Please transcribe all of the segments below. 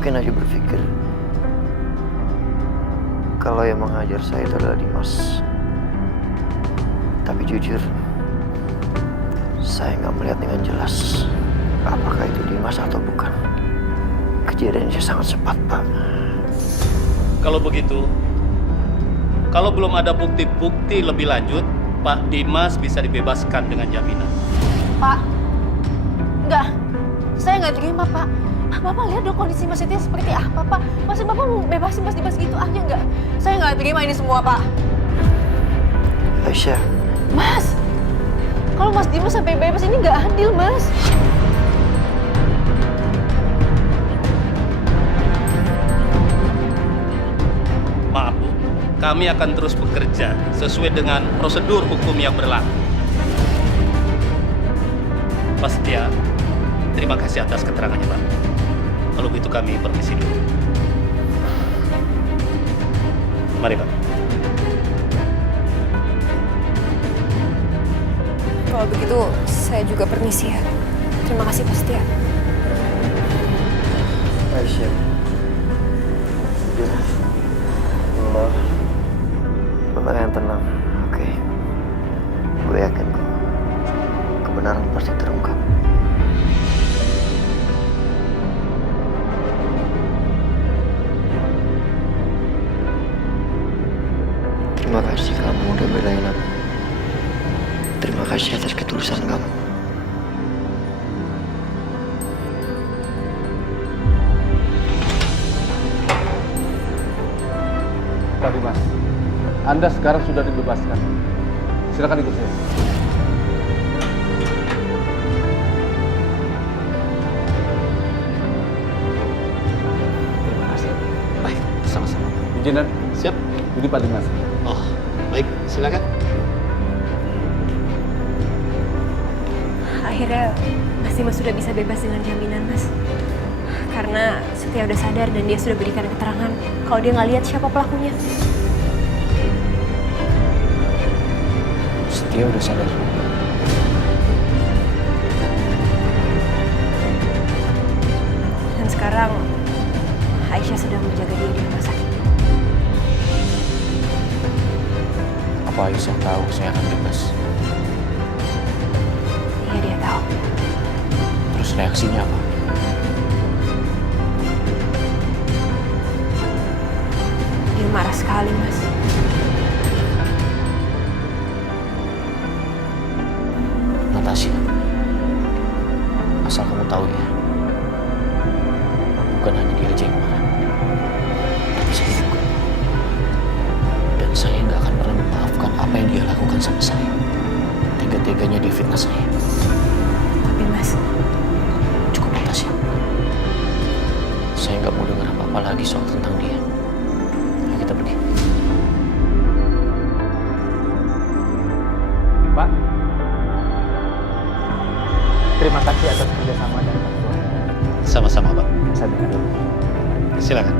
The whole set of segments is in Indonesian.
mungkin aja berpikir kalau yang mengajar saya itu adalah Dimas. Tapi jujur, saya nggak melihat dengan jelas apakah itu Dimas atau bukan. Kejadiannya sangat cepat, Pak. Kalau begitu, kalau belum ada bukti-bukti lebih lanjut, Pak Dimas bisa dibebaskan dengan jaminan. Pak, enggak. Saya nggak terima, Pak. Bapak lihat dong kondisi Mas Setia seperti apa, Pak. Masa Bapak mau bebasin Mas Dimas gitu aja nggak? Saya nggak terima ini semua, Pak. Aisyah, Mas, kalau Mas Dimas sampai bebas ini nggak adil, Mas. Maaf, Bu. Kami akan terus bekerja sesuai dengan prosedur hukum yang berlaku. Pak Setia, terima kasih atas keterangannya, Pak. Kalau begitu kami permisi dulu. Mari, Pak. Kalau begitu, saya juga permisi ya. Terima kasih, Pak Setia. Aisyah. Udah. Mbak yang tenang, oke? Gue yakin kok. Kebenaran pasti terungkap. Terima kasih kamu udah belain aku. Terima kasih atas ketulusan kamu. Pak Dimas, Anda sekarang sudah dibebaskan. Silakan ikut saya. Terima kasih. Baik, sama-sama. Izinan, Siap. ini Pak Dimas. Oh, baik. Silakan. Akhirnya Mas Dimas sudah bisa bebas dengan jaminan, Mas. Karena Setia udah sadar dan dia sudah berikan keterangan kalau dia nggak lihat siapa pelakunya. Setia udah sadar. Dan sekarang Aisyah sedang menjaga dia di rumah sakit. Apa Aisyah tahu saya akan bebas? Iya, dia tahu. Terus reaksinya apa? Dia marah sekali, Mas. Natasha, asal kamu tahu ya, bukan hanya dia aja yang marah, tapi saya juga. Dan saya nggak akan pernah memaafkan apa yang dia lakukan sama saya. Tega-teganya dia fitnah saya. Tapi, Mas, Cukup, Natasha. Saya nggak mau dengar apa-apa lagi soal tentang dia. Ayo kita pergi. Pak, terima kasih atas kerjasama dan bantuan. Sama-sama, Pak. Saya dengar dulu. Silakan.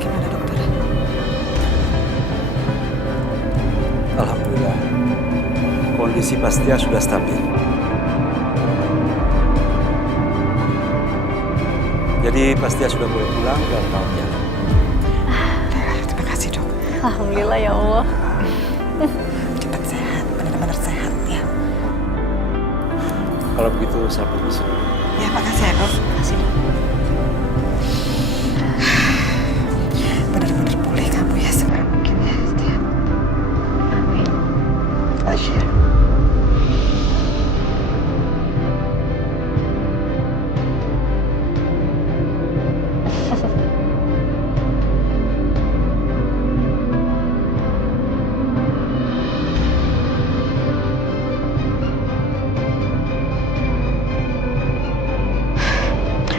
Gimana dokter? Alhamdulillah, kondisi Pastia sudah stabil. Jadi Pastia sudah boleh pulang dan rawat jalan. Terima kasih dok. Alhamdulillah ya Allah. Cepat sehat, benar-benar sehat ya. Kalau begitu saya permisi. Ya makasih ya dok. Makasih, Dok. Benar-benar pulih kamu ya segera mungkin ya. Setia. Aisyah.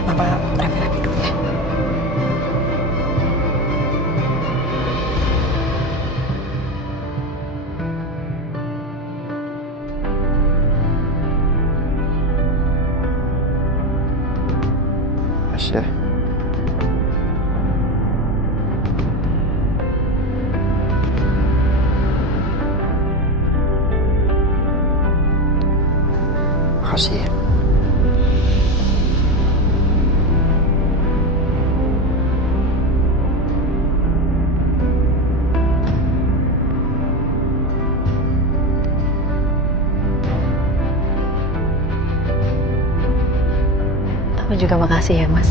Mama Makasih ya. Makasih ya. Aku juga makasih ya, Mas.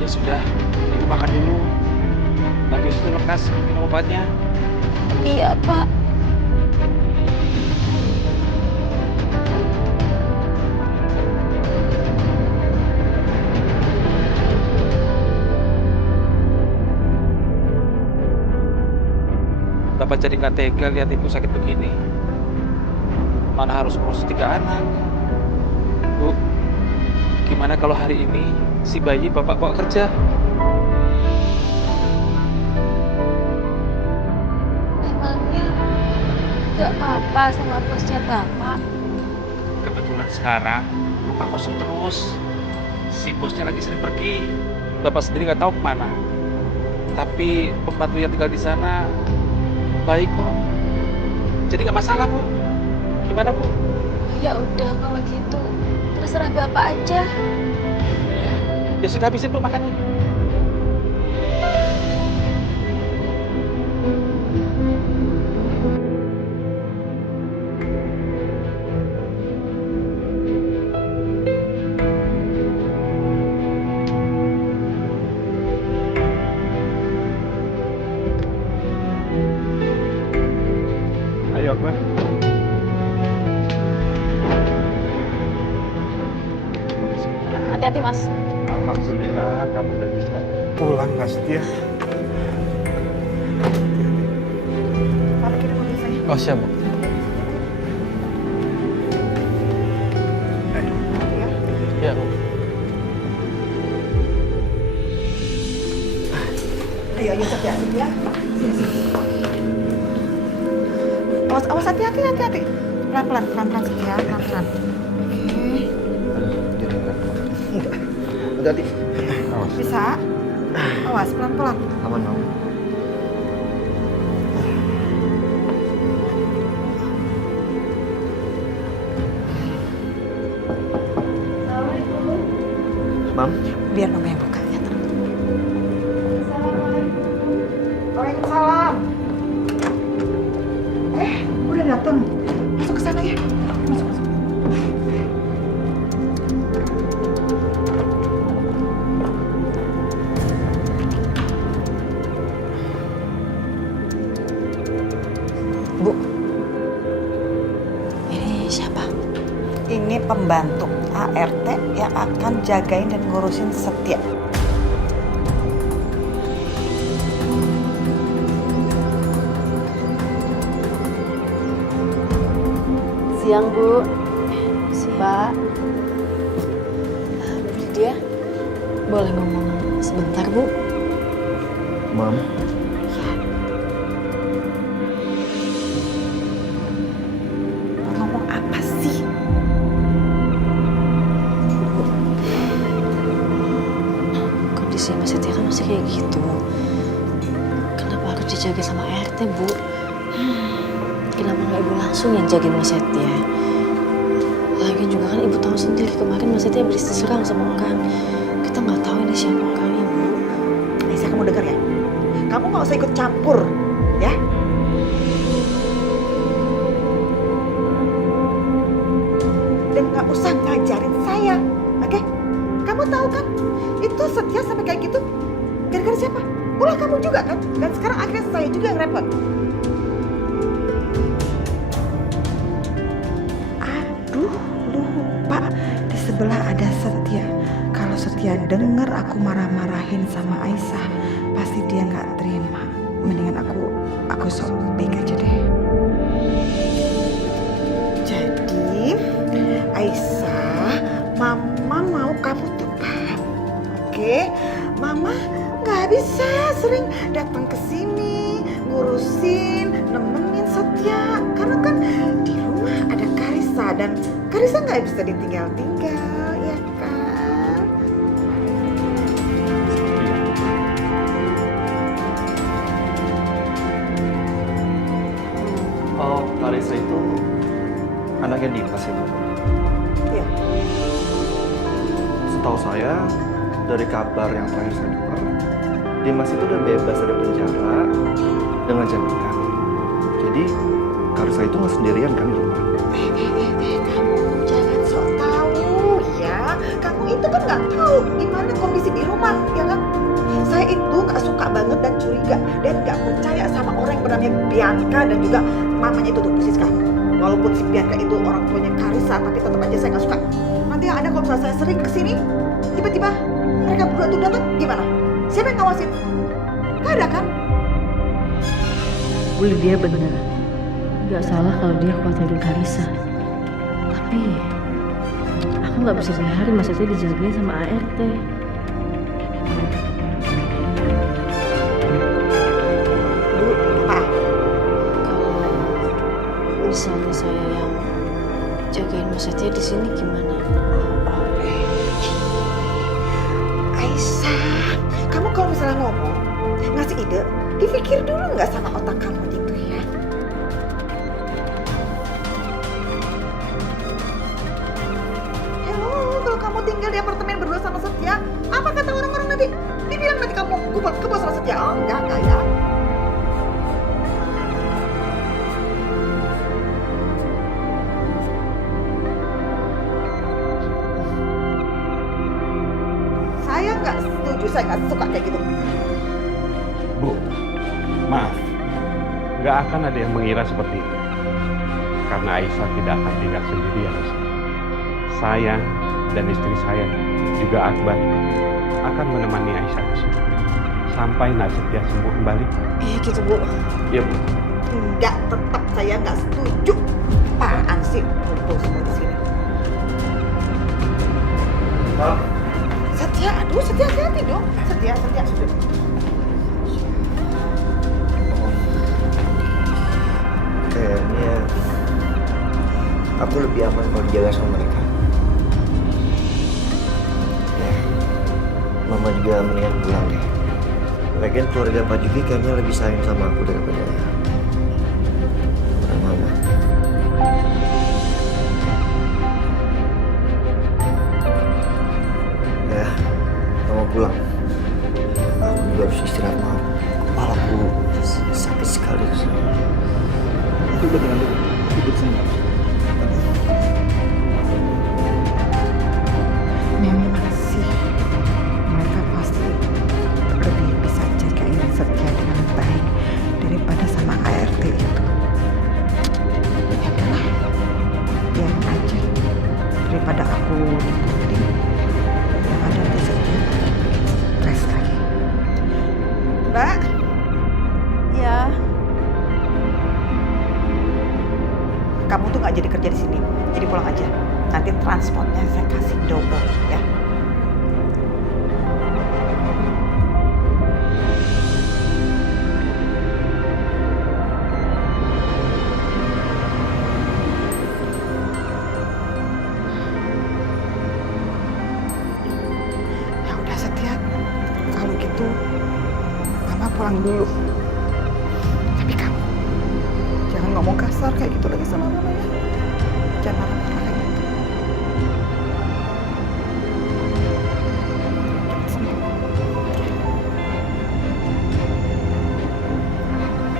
Ya sudah, ibu makan dulu. Lagi itu lekas minum obatnya. Iya, Pak. Bapak jadi nggak tega lihat ibu sakit begini. Mana harus ngurus 3 anak. Bu, gimana kalau hari ini si bayi bapak bawa kerja? Emangnya nggak apa-apa sama bosnya Bapak? Kebetulan sekarang bapak kosong terus. Si bosnya lagi sering pergi. Bapak sendiri nggak tahu kemana. Tapi pembantu yang tinggal di sana baik kok. Jadi nggak masalah, Bu. Gimana, Bu? Ya udah kalau gitu, terserah Bapak aja. Ya sudah, habisin Bu makannya. Ayo, Akbar. Hati-hati, Mas. Alhamdulillah, kamu udah bisa pulang, Kak Setia. Oh siap, Bu. Ya, Bu. Ayo Setia, ya. Awas hati-hati. Pelan-pelan Setia, pelan-pelan. Jadi enggak. Hati-hati. Awas. Bisa? Awas, pelan-pelan. Aman, Mam. Mam, Biar mama yang buka ya. Waalaikumsalam. Udah datang. Masuk ke sana ya. Masuk. Bu, ini siapa? Ini pembantu ART yang akan jagain dan ngurusin Setia. Siang, Bu. Pak. Dia boleh ngomong sebentar, Bu? Mam. Ngomong apa sih? Kondisi Mas Setia kan masih kayak gitu. Kenapa harus dijaga sama RT, Bu? Kenapa nggak Ibu langsung yang jagain Mas Setia? Lagian juga kan Ibu tahu sendiri kemarin Mas Setia habis diserang sama orang. Kita nggak tahu ini siapa orangnya, Bu. Aisyah, kamu dengar ya? Kamu nggak usah ikut campur, ya? Dan nggak usah ngajarin saya, oke? Kamu tahu kan, itu Setia sampai kayak gitu gara-gara siapa? Ulah kamu juga kan? Dan sekarang akhirnya saya juga yang repot. Aduh, lupa. Di sebelah ada Setia. Kalau Setia dengar aku marah-marahin sama Aisyah, pasti dia nggak terima. Mendingan aku sobek aja deh. sering datang ke sini, ngurusin, nemenin Setia. Karena kan di rumah ada Karissa dan Karissa nggak bisa ditinggal-tinggal, ya kan? Oh, Karissa itu anaknya Dimas itu. Iya. Setahu saya, dari kabar yang terakhir saya dengar, Dimas itu udah bebas dari penjara dengan jaminan. Jadi, Karissa itu nggak sendirian kan di rumah? Kamu jangan sok tahu ya. Kamu itu kan nggak tahu gimana kondisi di rumah, ya kan? Saya itu nggak suka banget dan curiga dan nggak percaya sama orang yang bernamanya Bianca dan juga mamanya itu tuh Siska. Walaupun si Bianca itu orang tuanya Karissa, tapi tetap aja saya nggak suka. Nanti yang ada kalau misalnya saya sering kesini, tiba-tiba mereka berdua tuh datang, gimana? Siapa yang ngawasin? Gak ada kan? Bu Lydia benar. Gak salah kalau dia khawatirin Karissa. Tapi aku nggak bisa biarin Mas Setia dijagain sama ART. Bu, apa? Kalau misalnya saya yang jagain Mas Setia di sini gimana? Aisyah, kamu kalau misalnya ngomong, ngasih ide, dipikir dulu nggak sama otak kamu gitu ya. Hello, kalau kamu tinggal di apartemen berdua sama Setia, apa kata orang-orang nanti? Dibilang nanti kamu kebos sama Setia. Oh, enggak ya. Saya nggak setuju, saya nggak suka kayak gitu. Bu, maaf. Nggak akan ada yang mengira seperti itu. Karena Aisyah tidak akan tinggal sendirian di sini. Saya dan istri saya, juga Akbar, akan menemani Aisyah di sini. Sampai Setia sembuh kembali. Iya gitu Bu. Iya, Bu. Enggak, tetap saya nggak setuju. Apaan sih kumpul semua di sini? Setia, aduh Setia hati dong. Setia. Kayaknya aku lebih aman kalau dijaga sama mereka. Ya, Mama juga mendingan pulang deh. Lagian keluarga Pak Juki kayaknya lebih sayang sama aku daripada Mama. Ya, Mama pulang. Aku juga harus istirahat, Mama. Kepalaku sakit sekali. Duduk dengan duduk sini. Memang sih, mereka pasti lebih bisa jagain Setia dengan baik daripada sama ART itu. Ya udahlah, biarin aja. Daripada aku diputin, yang ada di Setia stres lagi. Mbak? Ya. Kamu tuh nggak jadi kerja di sini, jadi pulang aja. Nanti transportnya saya kasih double ya. Ya udah Setia, kalau gitu Mama pulang dulu. Tapi kamu jangan ngomong kasar kayak gitu lagi sama Mama ya. Jangan marah-marah kayak gitu. Cepat sembuh.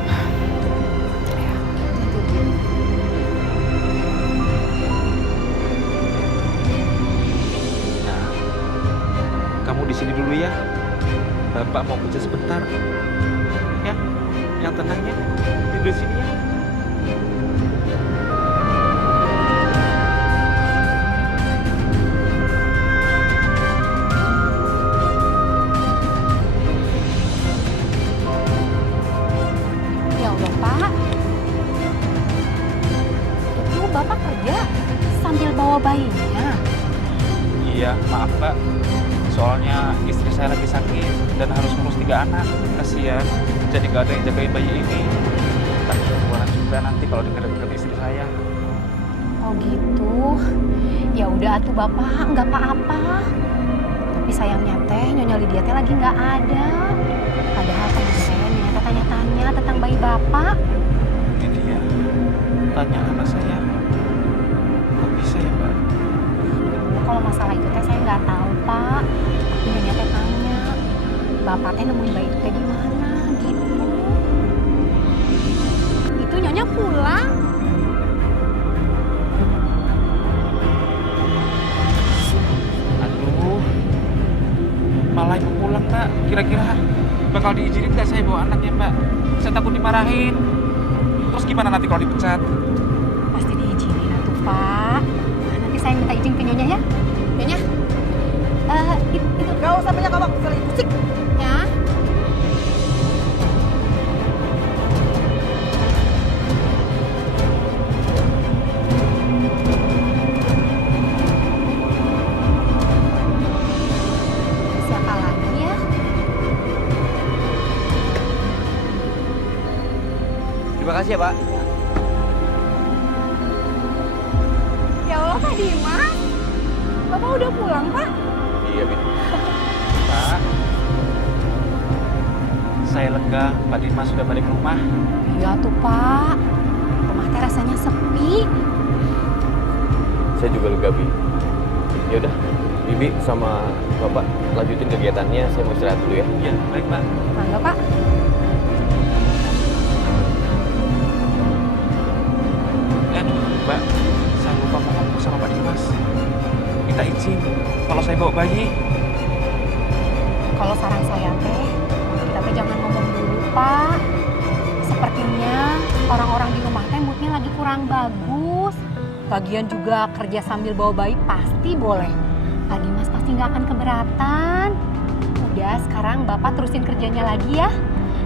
Ya, gitu. Nah, kamu di sini dulu ya. Bapak mau kerja sebentar. Ya, yang tenang ya. Tidur di sini ya. Ya Allah, Pak. Itu Bapak kerja sambil bawa bayinya. Iya, maaf Mbak. Soalnya istri saya saya lagi sakit dan harus ngurus 3 anak. Kasihan, jadi gak ada yang jagain bayi ini. Tak keluaran juga nanti kalau denger-denger istri saya. Oh gitu. Ya udah atuh Bapak, nggak apa-apa. Tapi sayangnya teh Nyonya Lydia teh lagi nggak ada. Padahal kemarin Nyonya tanya-tanya tentang bayi Bapak. Ini dia, tanya anak saya. Kok bisa ya, Mbak? Kalau masalah itu teh saya nggak tahu Pak. Tapi Nyonya teh tanya, Bapak teh nemuin bayi itu teh di mana gitu. Itu Nyonya pulang. Aduh, malah mau pulang, Mbak. Kira-kira bakal diizinin nggak saya bawa anaknya, Mbak? Saya takut dimarahin. Terus gimana nanti kalau dipecat? Pasti diizinin atuh Pak. Nanti saya minta izin ke Nyonya ya. Nyonya, itu Gak usah banyak ngomong, sering musik. ya. Siapa lagi ya? Terima kasih ya, Pak. Ya Allah Pak Dimas, Bapak udah pulang Pak? Iya, Bin. Pak, saya lega Pak Dimas sudah balik ke rumah. Iya tuh Pak, rumah teh rasanya sepi. Saya juga lega, Bi. Ya udah, Bibi sama Bapak lanjutin kegiatannya. Saya mau istirahat dulu ya. Iya, baik Pak. Mangga Pak. Aduh, Mbak, saya lupa mau ngomong sama Pak Dimas. Minta izin kalau saya bawa bayi. Kalau saran saya teh, kita teh jangan ngomong dulu Pak. Sepertinya orang-orang di rumah teh moodnya lagi kurang bagus. Lagian juga kerja sambil bawa bayi pasti boleh. Pak Dimas pasti nggak akan keberatan. Udah, sekarang Bapak terusin kerjanya lagi ya.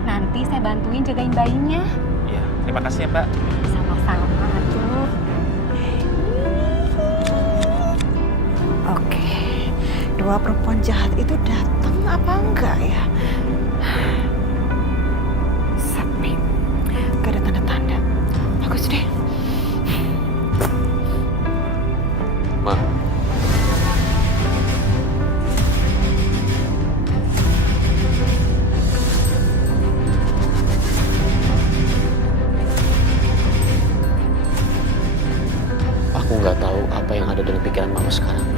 Nanti saya bantuin jagain bayinya. Iya, terima kasih ya Mbak. Sama-sama tuh. Oke, 2 perempuan jahat itu datang apa enggak ya? Sepi, gak ada tanda-tanda. Bagus deh. Ma, Aku nggak tahu apa yang ada dalam pikiran Mama sekarang.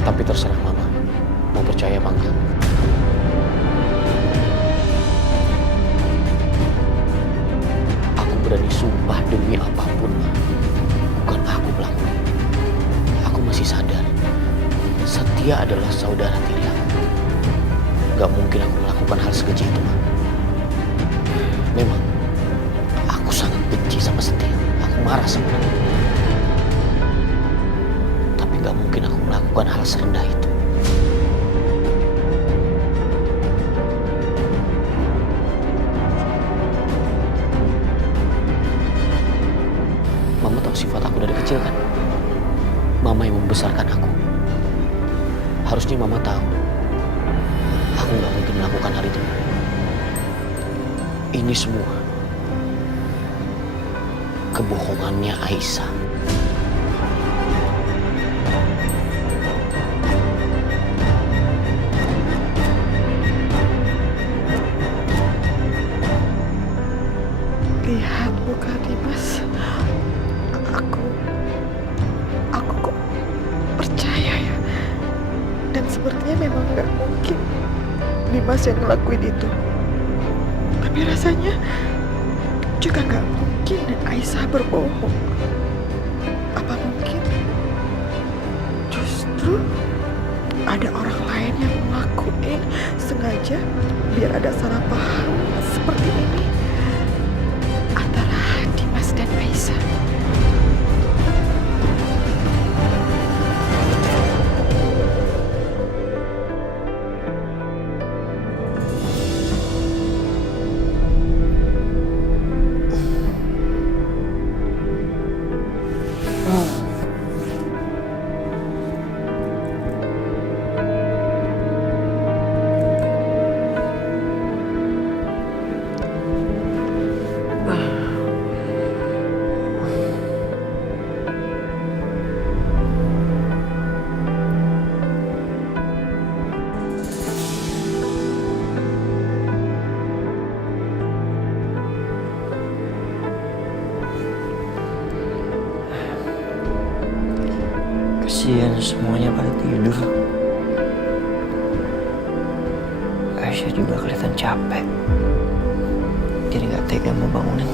Tapi terserah Mama, mau percaya apa enggak. Aku berani sumpah demi apapun, Ma. Bukan aku pelakunya. Aku masih sadar, Setia adalah saudara tiri aku. Gak mungkin aku melakukan hal sekeji itu, Ma. Memang, aku sangat benci sama Setia. Aku marah sama dia. Tapi gak mungkin aku melakukan hal serendah itu. Mama tahu sifat aku dari kecil kan? Mama yang membesarkan aku. Harusnya Mama tahu. Aku gak mungkin melakukan hal itu. Ini semua kebohongannya Aisyah. Lihat muka Dimas. Aku kok percaya ya. Dan sepertinya memang nggak mungkin Dimas yang ngelakuin itu. Tapi rasanya juga nggak mungkin Aisyah berbohong. Apa mungkin justru ada orang lain yang ngelakuin sengaja biar ada salah paham seperti ini antara Dimas dan Aisyah. Kasihan semuanya pada tidur. Aisyah juga kelihatan capek. Jadi gak tega mau bangunin.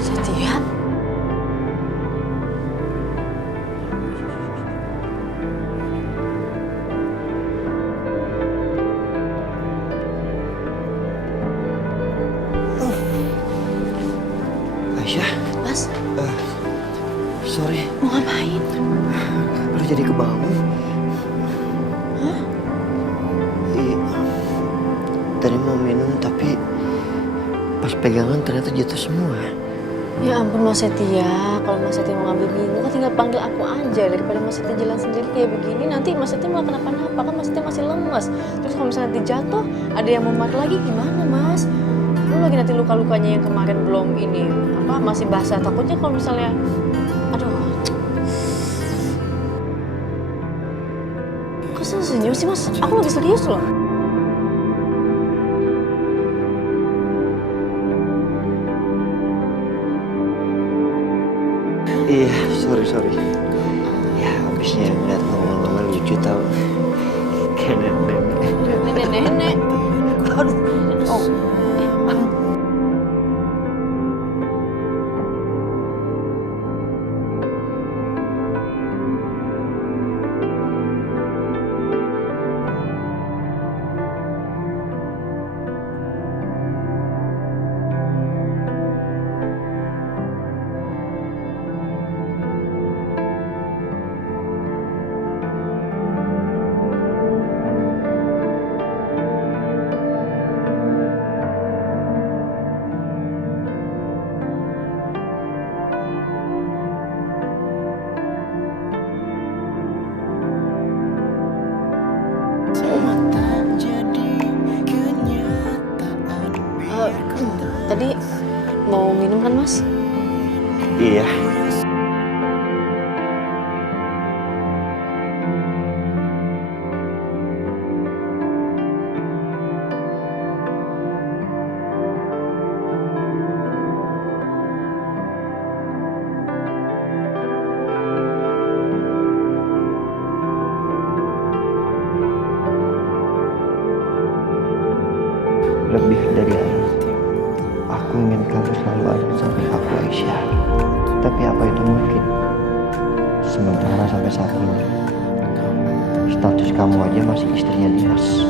Setia? Aisyah, Mas, sorry. mau ngapain? Baru jadi kebangun. Hah? Iya. Tadi mau minum tapi pas pegangan ternyata jatuh semua. Ya ampun Mas Setia, kalau Mas Setia mau ngambil minum kan tinggal panggil aku aja. Daripada Mas Setia jalan sendiri kayak begini, nanti Mas Setia malah kenapa-napa, kan Mas Setia masih lemas. Terus kalau misalnya nanti jatuh, ada yang memat lagi gimana Mas? Lu lagi nanti luka-lukanya yang kemarin belum ini, masih basah. Takutnya kalau misalnya, aduh. Kok senyum sih Mas? Aku lagi serius loh. Iya, sorry. Ya, habisnya ngeliat ngomong-ngomong lucu tau. Kayak nenek. Nenek. Aduh. Oh. Tadi mau minum kan Mas? Iya. Lebih dari itu, aku ingin kamu selalu ada di samping aku, Aisyah. Tapi apa itu mungkin? Sementara sampai saat ini, status kamu aja masih istrinya Dimas.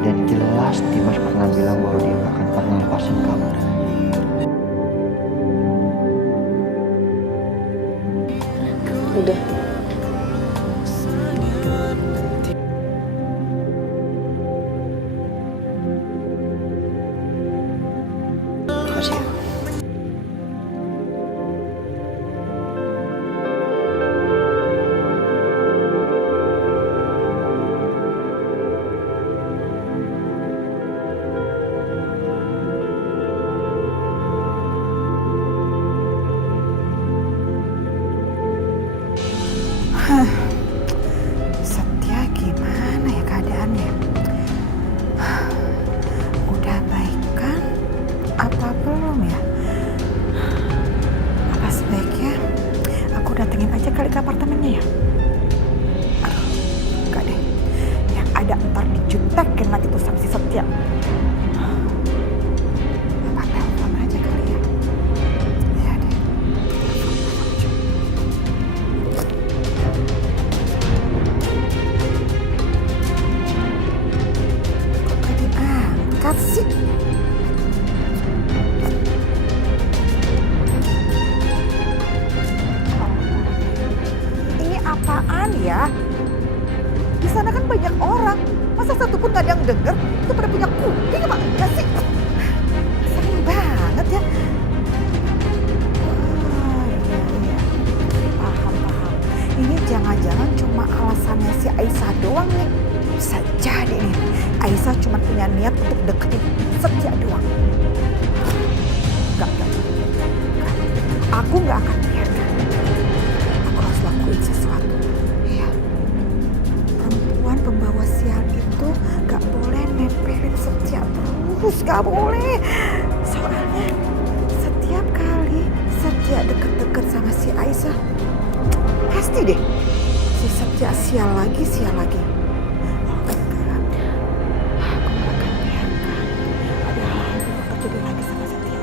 Dan jelas Dimas pernah bilang bahwa dia gak akan pernah lepasin kamu. Udah. Makasih ya. Setia gimana ya keadaannya? Udah baikan? Apa belum ya? Apa sebaiknya aku datengin aja kali ke apartemennya ya? Aduh, enggak deh. Yang ada ntar dijutekin lagi tuh sama si Setia. Apa telepon aja kali ya? Ya deh. Kok gak diangkat sih? Ini apaan ya? Di sana kan banyak orang. Masa satu pun gak ada yang denger? Itu pada punya kuping apa enggak sih? Sering banget ya. Oh, iya. Paham. Ini jangan-jangan cuma orangnya si Aisyah doang nih. Bisa jadi nih, Aisyah cuma punya niat untuk deketin Setia doang. Enggak. Aku nggak akan biarkan. Aku harus lakuin sesuatu. Iya. Perempuan pembawa sial itu nggak boleh nempelin Setia terus, nggak boleh. Soalnya setiap kali Setia deket-deket sama si Aisyah, pasti deh si Setia sial lagi. Oh, enggak. Aku nggak akan biarkan ada hal yang terjadi lagi sama Setia.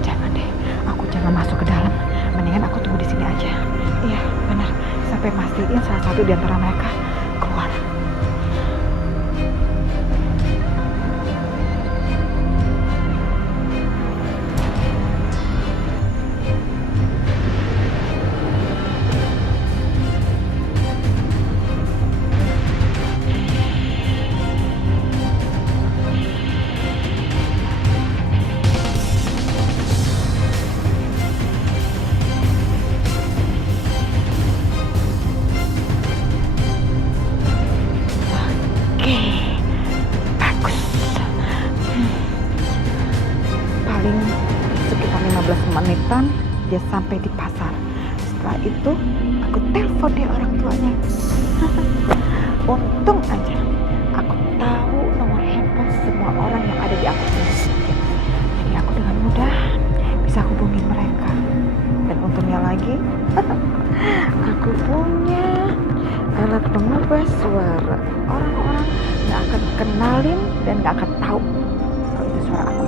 Jangan deh, aku jangan masuk ke dalam. Mendingan aku tunggu di sini aja. Iya, benar. Sampai mastiin salah satu di antara mereka keluar. Oke, bagus. Paling sekitar 15 menitan dia sampai di pasar. Setelah itu aku telepon dia orang tuanya. Untung aja aku tahu nomor handphone semua orang yang ada di akun ini. Jadi aku dengan mudah bisa hubungi mereka. Dan untungnya lagi, aku punya alat pengubah suara. Orang-orang nggak akan kenalin dan nggak akan tahu kalau itu suara aku.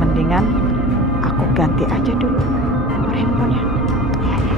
Mendingan aku ganti aja dulu nomor handphonenya. Ya.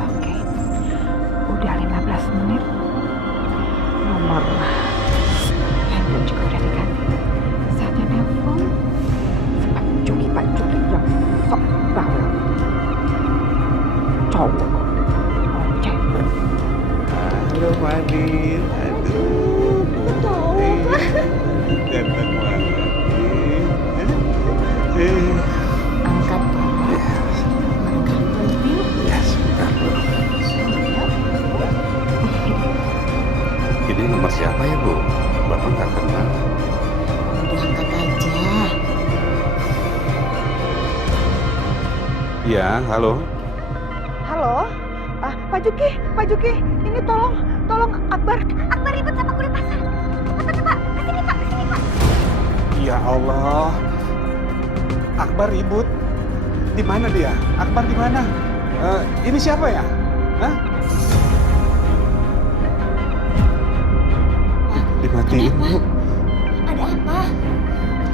Oke, udah 15 menit. Nomor handphone juga udah diganti. Saatnya nelpon Pak Juki yang sok bawel. Cowok. Ojek. Halo Fadil, aduh. Tahu Pak. Ganteng banget. Angkat Pak. Mana penting? Ya sebentar. Ini nomor siapa ya Bu? Bapak nggak kenal. Udah angkat aja. Iya, halo. Halo, Pak Juki, ini tolong Akbar ribet sama kulit pasar. Cepetan Pak, kesini Pak. Ya Allah. Akbar ribut. Di mana dia? Akbar di mana? Ini siapa ya? Hah? Dimatiin, Bu. Ada apa?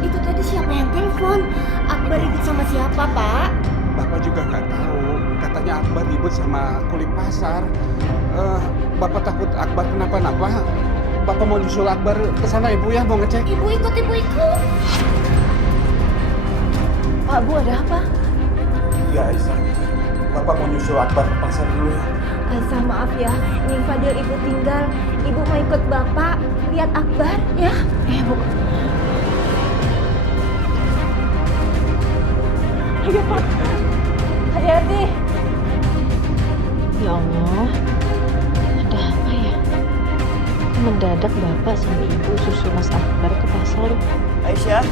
Itu tadi siapa yang telepon? Akbar ribut sama siapa, Pak? Bapak juga nggak tahu. Katanya Akbar ribut sama kulit pasar. Bapak takut Akbar kenapa-napa. Bapak mau nyusul Akbar ke sana Ibu ya, mau ngecek. Ibu ikut. Pak, Bu, ada apa? Iya, Aisyah. Bapak mau nyusul Akbar ke pasar dulu ya. Aisyah, maaf ya. Ini Fadil Ibu tinggal. Ibu mau ikut Bapak lihat Akbar, ya? Bu. Ayo, Pak. Hati-hati. Ya Allah. Ada apa ya? mendadak bapak sama ibu susul Mas Akbar ke pasar. Aisyah.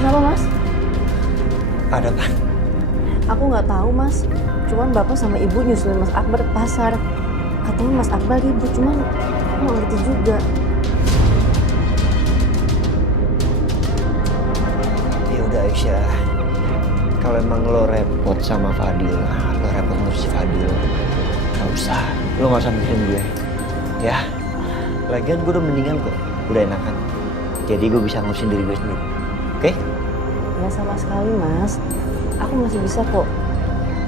Kenapa Mas? Ada apa? Aku nggak tahu Mas. Cuman bapak sama ibu nyusulin Mas Akbar ke pasar. Katanya Mas Akbar ribut, cuman aku nggak ngerti juga. Ya udah Aisyah, kalau emang lo repot sama Fadil, lo repot ngurus Fadil, gak usah. Lo gak usah mikirin gue, ya. Lagian gue udah mendingan kok, udah enakan. Jadi gue bisa ngurusin diri gue sendiri, oke? Nggak sama sekali Mas. Aku masih bisa kok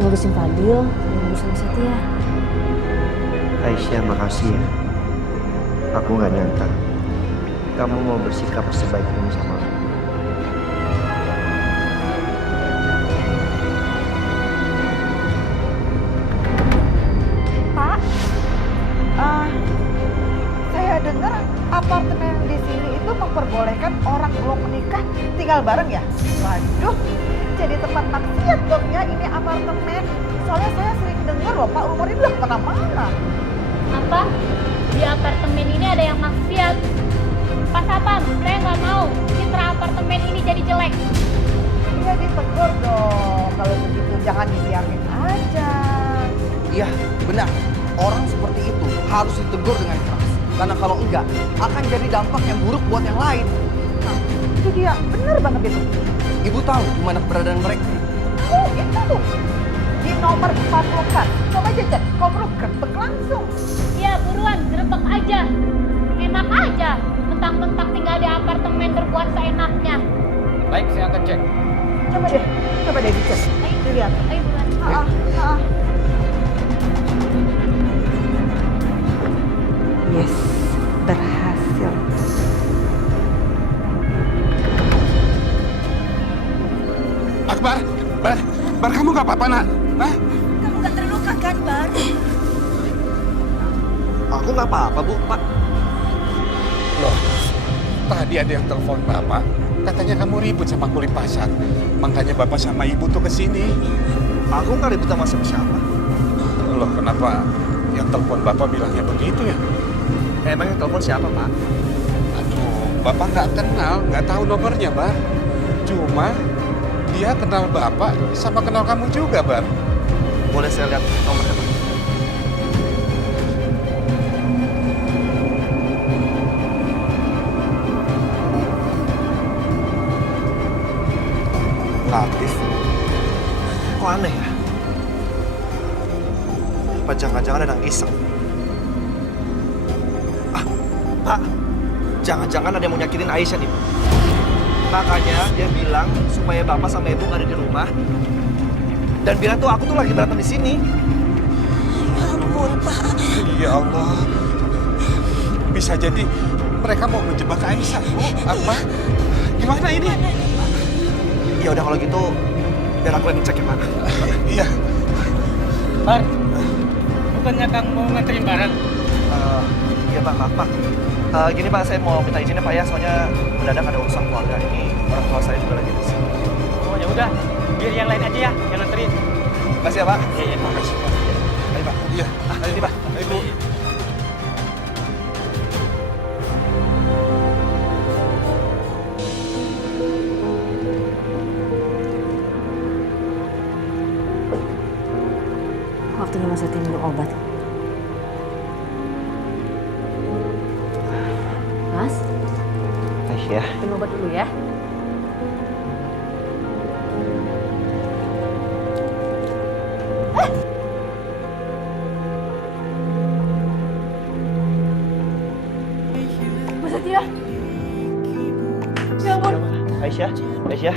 ngurusin Fadil, ngurusin Setia. Aisyah, makasih ya. Aku gak nyangka kamu mau bersikap sebaik ini sama aku. Pak, saya dengar apartemen di sini itu memperbolehkan orang belum menikah tinggal bareng ya? Waduh, jadi tempat maksiat dong ya ini apartemen. Soalnya saya sering dengar loh Pak, rumor ini udah kemana-mana. Apa? Di apartemen ini ada yang maksiat. Pak Sapam, saya nggak mau citra apartemen ini jadi jelek. Iya ditegur dong, kalau begitu jangan dibiarin aja. Iya, benar. Orang seperti itu harus ditegur dengan keras. Karena kalau enggak, akan jadi dampak yang buruk buat yang lain. Nah, itu dia, bener banget itu. Ibu tahu di mana keberadaan mereka? Oh, itu tuh. Di nomor 40 kan. Coba aja cek, kau perlu gerbek langsung. Ya buruan, gerebek aja. Enak aja, mentang-mentang tinggal di apartemen berbuat seenaknya. Baik, saya akan cek. Coba deh dicek. Dilihat. Ayo buruan. Yes, berhasil. Akbar, Bar kamu nggak apa-apa nak? Hah? Kamu gak terluka kan, Bar? Aku nggak apa-apa, Bu. Pak, Loh, tadi ada yang telepon Bapak. Katanya kamu ribut sama kulit pasar. Makanya Bapak sama Ibu tuh kesini. aku nggak ribut sama siapa. Loh, kenapa yang telepon Bapak bilangnya begitu ya? Emang yang telepon siapa, Pak? Aduh, Bapak nggak kenal, nggak tahu nomornya, Bar. Cuma dia kenal Bapak sama kenal kamu juga, Bar. Boleh saya lihat nomornya, Pak? Latif? Kok aneh ya? Apa jangan-jangan ada yang iseng? Pak, jangan-jangan ada yang mau nyakitin Aisyah nih, Pak. Makanya dia bilang supaya Bapak sama Ibu nggak ada di rumah. Dan bilang tuh aku tuh lagi berantem di sini. Ya ampun, Pak. Ya Allah. Bisa jadi mereka mau menjebak Aisyah, Bu. Apa? Gimana ini? Ya udah kalau gitu biar aku yang cek ya, Pak. Iya. Bar, bukannya Kang mau nganterin barang? Iya Pak, maaf Pak. Gini Pak, saya mau minta izin ya Pak ya, soalnya mendadak ada urusan keluarga ini. Orang tua saya juga lagi di sini. Oh ya udah, biar yang lain aja ya, yang nganterin. Makasih ya Pak. Iya, makasih. Ayo Pak. Iya. Ayo Pak. Ayo, Bu. Waktunya Mas Setia minum obat. Mas, Aisyah, minum obat dulu ya. Mas Setia. Ya ampun. Aisyah, Aisyah.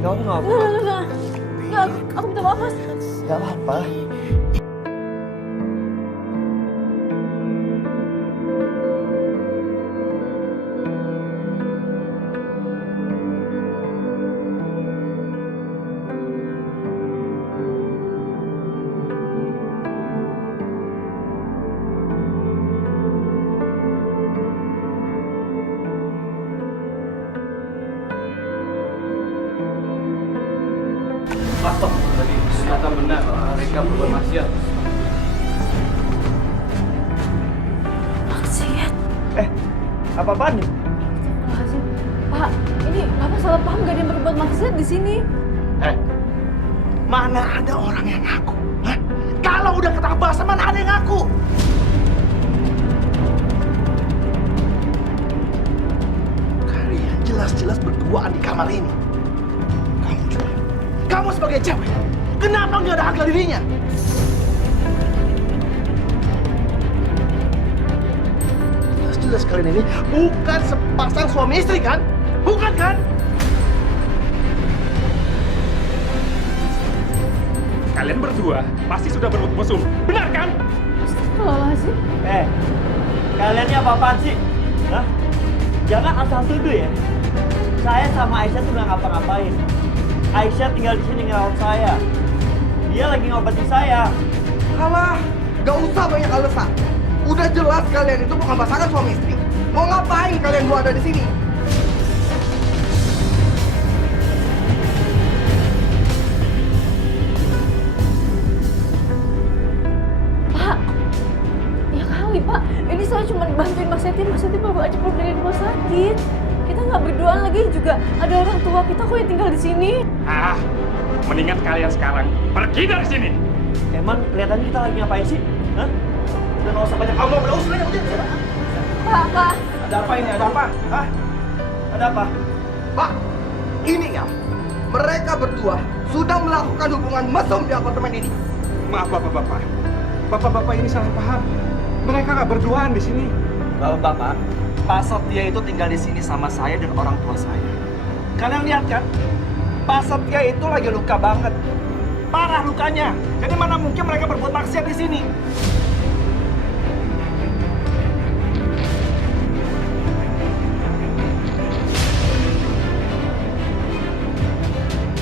Kamu tuh nggak apa? Enggak, aku minta maaf Mas. Gak apa-apa. Tadi ternyata benar mereka berbuat maksiat. Maksiat? Apa-apaan nih? Astagfirullahaladzim. Pak, ini Bapak salah paham gak ada yang berbuat maksiat di sini? Mana ada orang yang ngaku? Hah? Kalau udah ketangkap basah, mana ada yang ngaku? Kalian jelas-jelas berduaan di kamar ini. Kamu juga. Kamu sebagai cewek, kenapa nggak ada harga dirinya? Jelas-jelas kalian ini bukan sepasang suami istri kan? Bukan kan? Kalian berdua pasti sudah berbuat mesum, benar kan? Astagfirullahaladzim. Kalian ini apa-apaan sih? Hah? Jangan asal tuduh ya. Saya sama Aisyah tuh nggak ngapa-ngapain. Aisyah tinggal di sini ngerawat saya. Dia lagi ngobatin saya. Halah, gak usah banyak alasan. Udah jelas kalian itu bukan pasangan suami istri. Mau ngapain kalian dua ada di sini? Pak, ya kali Pak. Ini saya cuma bantuin Mas Seti bawa aja pulang dari rumah sakit. Kita nggak berduaan lagi juga. Ada orang tua kita kok yang tinggal di sini. Mendingan kalian sekarang pergi dari sini. Emang kelihatannya kita lagi ngapain sih? Hah? Udah gak usah banyak omong, udah usah. Pak. Ada apa ini? Ada apa? Hah? Ada apa? Pak, ini ya. Mereka berdua sudah melakukan hubungan mesum di apartemen ini. Maaf bapak-bapak. Bapak-bapak ini salah paham. Mereka nggak berduaan di sini. Bapak, Pak Setia itu tinggal di sini sama saya dan orang tua saya. Kalian lihat kan? Pak Setia itu lagi luka banget. Parah lukanya. Jadi mana mungkin mereka berbuat maksiat di sini?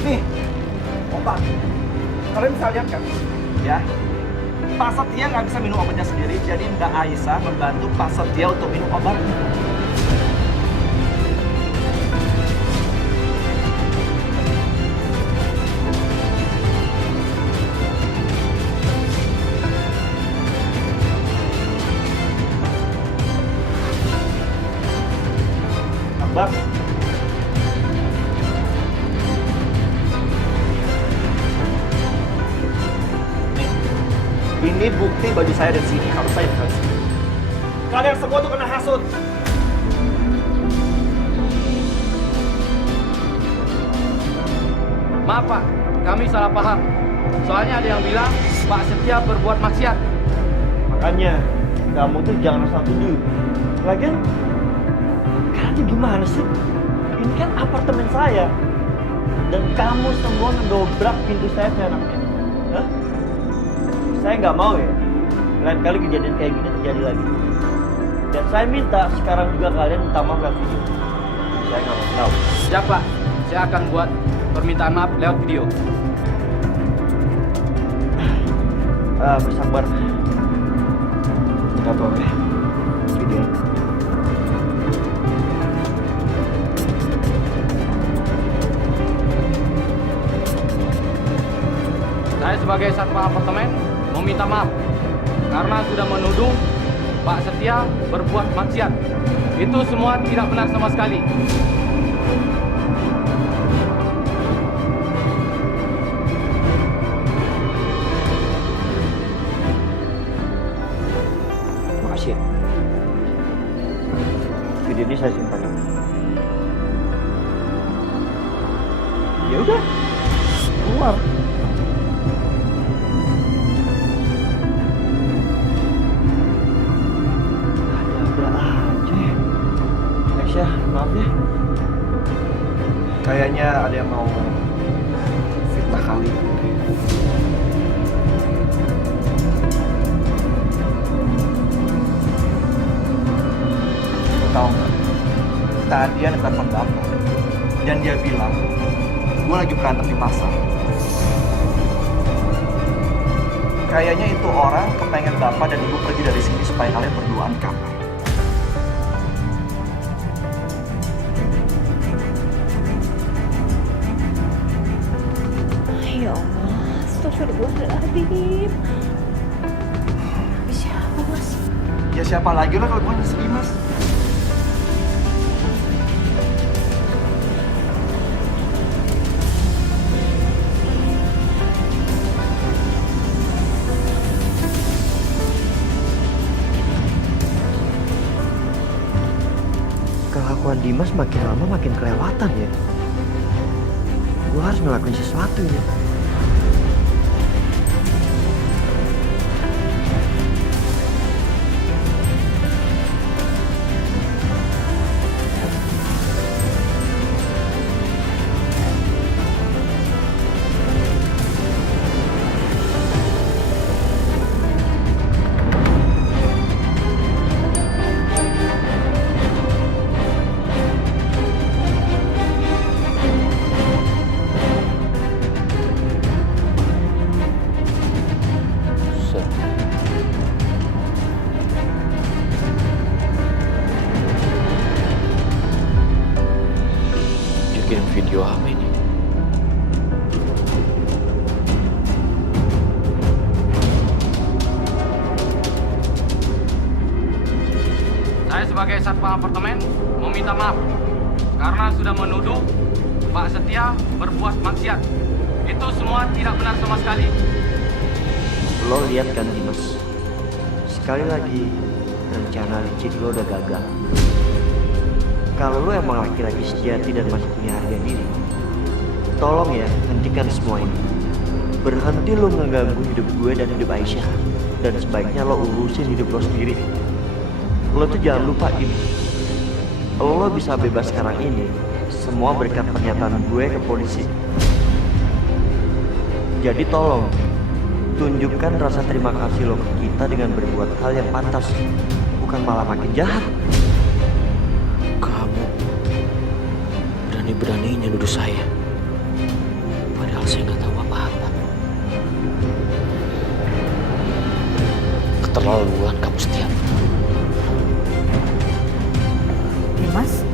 Nih, obat. Kalian bisa lihat kan? Ya. Pak Setia nggak bisa minum obatnya sendiri, jadi Mbak Aisyah membantu Pak Setia untuk minum obatnya. Bang, ini bukti baju saya dari sini kalau saya bukan sini. Kalian semua tuh kena hasut. Maaf Pak, kami salah paham. Soalnya ada yang bilang Pak Setia berbuat maksiat. makanya kamu tuh jangan asal tuduh. Lagian kalian tuh gimana sih? Ini kan apartemen saya. Dan kamu semua ngedobrak pintu saya seenaknya. Hah? Saya nggak mau ya lain kali kejadian kayak gini terjadi lagi. Dan saya minta sekarang juga kalian minta maaf lewat video. Saya nggak mau tahu. Siap Pak, saya akan buat permintaan maaf lewat video. Bersabar. Nggak apa-apa ya. Video. Saya sebagai satpam apartemen meminta maaf karena sudah menuduh Pak Setia berbuat maksiat. Itu semua tidak benar sama sekali. Terima kasih ya. Video ini saya simpan. Ya udah, keluar. Aisyah, maaf ya. Kayaknya ada yang mau fitnah kali. Lo tau nggak? Tadi ada telepon bapak dan dia bilang gue lagi berantem di pasar. Kayaknya itu orang kepengen bapak dan ibu pergi dari sini supaya kalian berduaan di kamar. Ya Ya Allah, astagfirullahaladzim. Siapa Mas? Ya siapa lagi lah kalau bukan si Dimas. Kelakuan Dimas makin lama makin kelewatan ya. Gue harus ngelakuin sesuatu ini. Bikin video apa ini? Saya sebagai satpam apartemen meminta maaf karena sudah menuduh Pak Setia berbuat maksiat. Itu semua tidak benar sama sekali. Lo lihat kan Dimas, sekali lagi rencana licik lo udah gagal. Kalau lo emang laki-laki sejati dan masih punya harga diri, tolong ya hentikan semua ini. Berhenti lo ngeganggu hidup gue dan hidup Aisyah. Dan sebaiknya lo urusin hidup lo sendiri. Lo tuh jangan lupa ini, lo bisa bebas sekarang ini semua berkat pernyataan gue ke polisi. Jadi tolong tunjukkan rasa terima kasih lo ke kita dengan berbuat hal yang pantas, bukan malah makin jahat. Kamu berani-beraninya nuduh saya, padahal saya nggak tahu apa-apa. Keterlaluan kamu Setia. Dimas,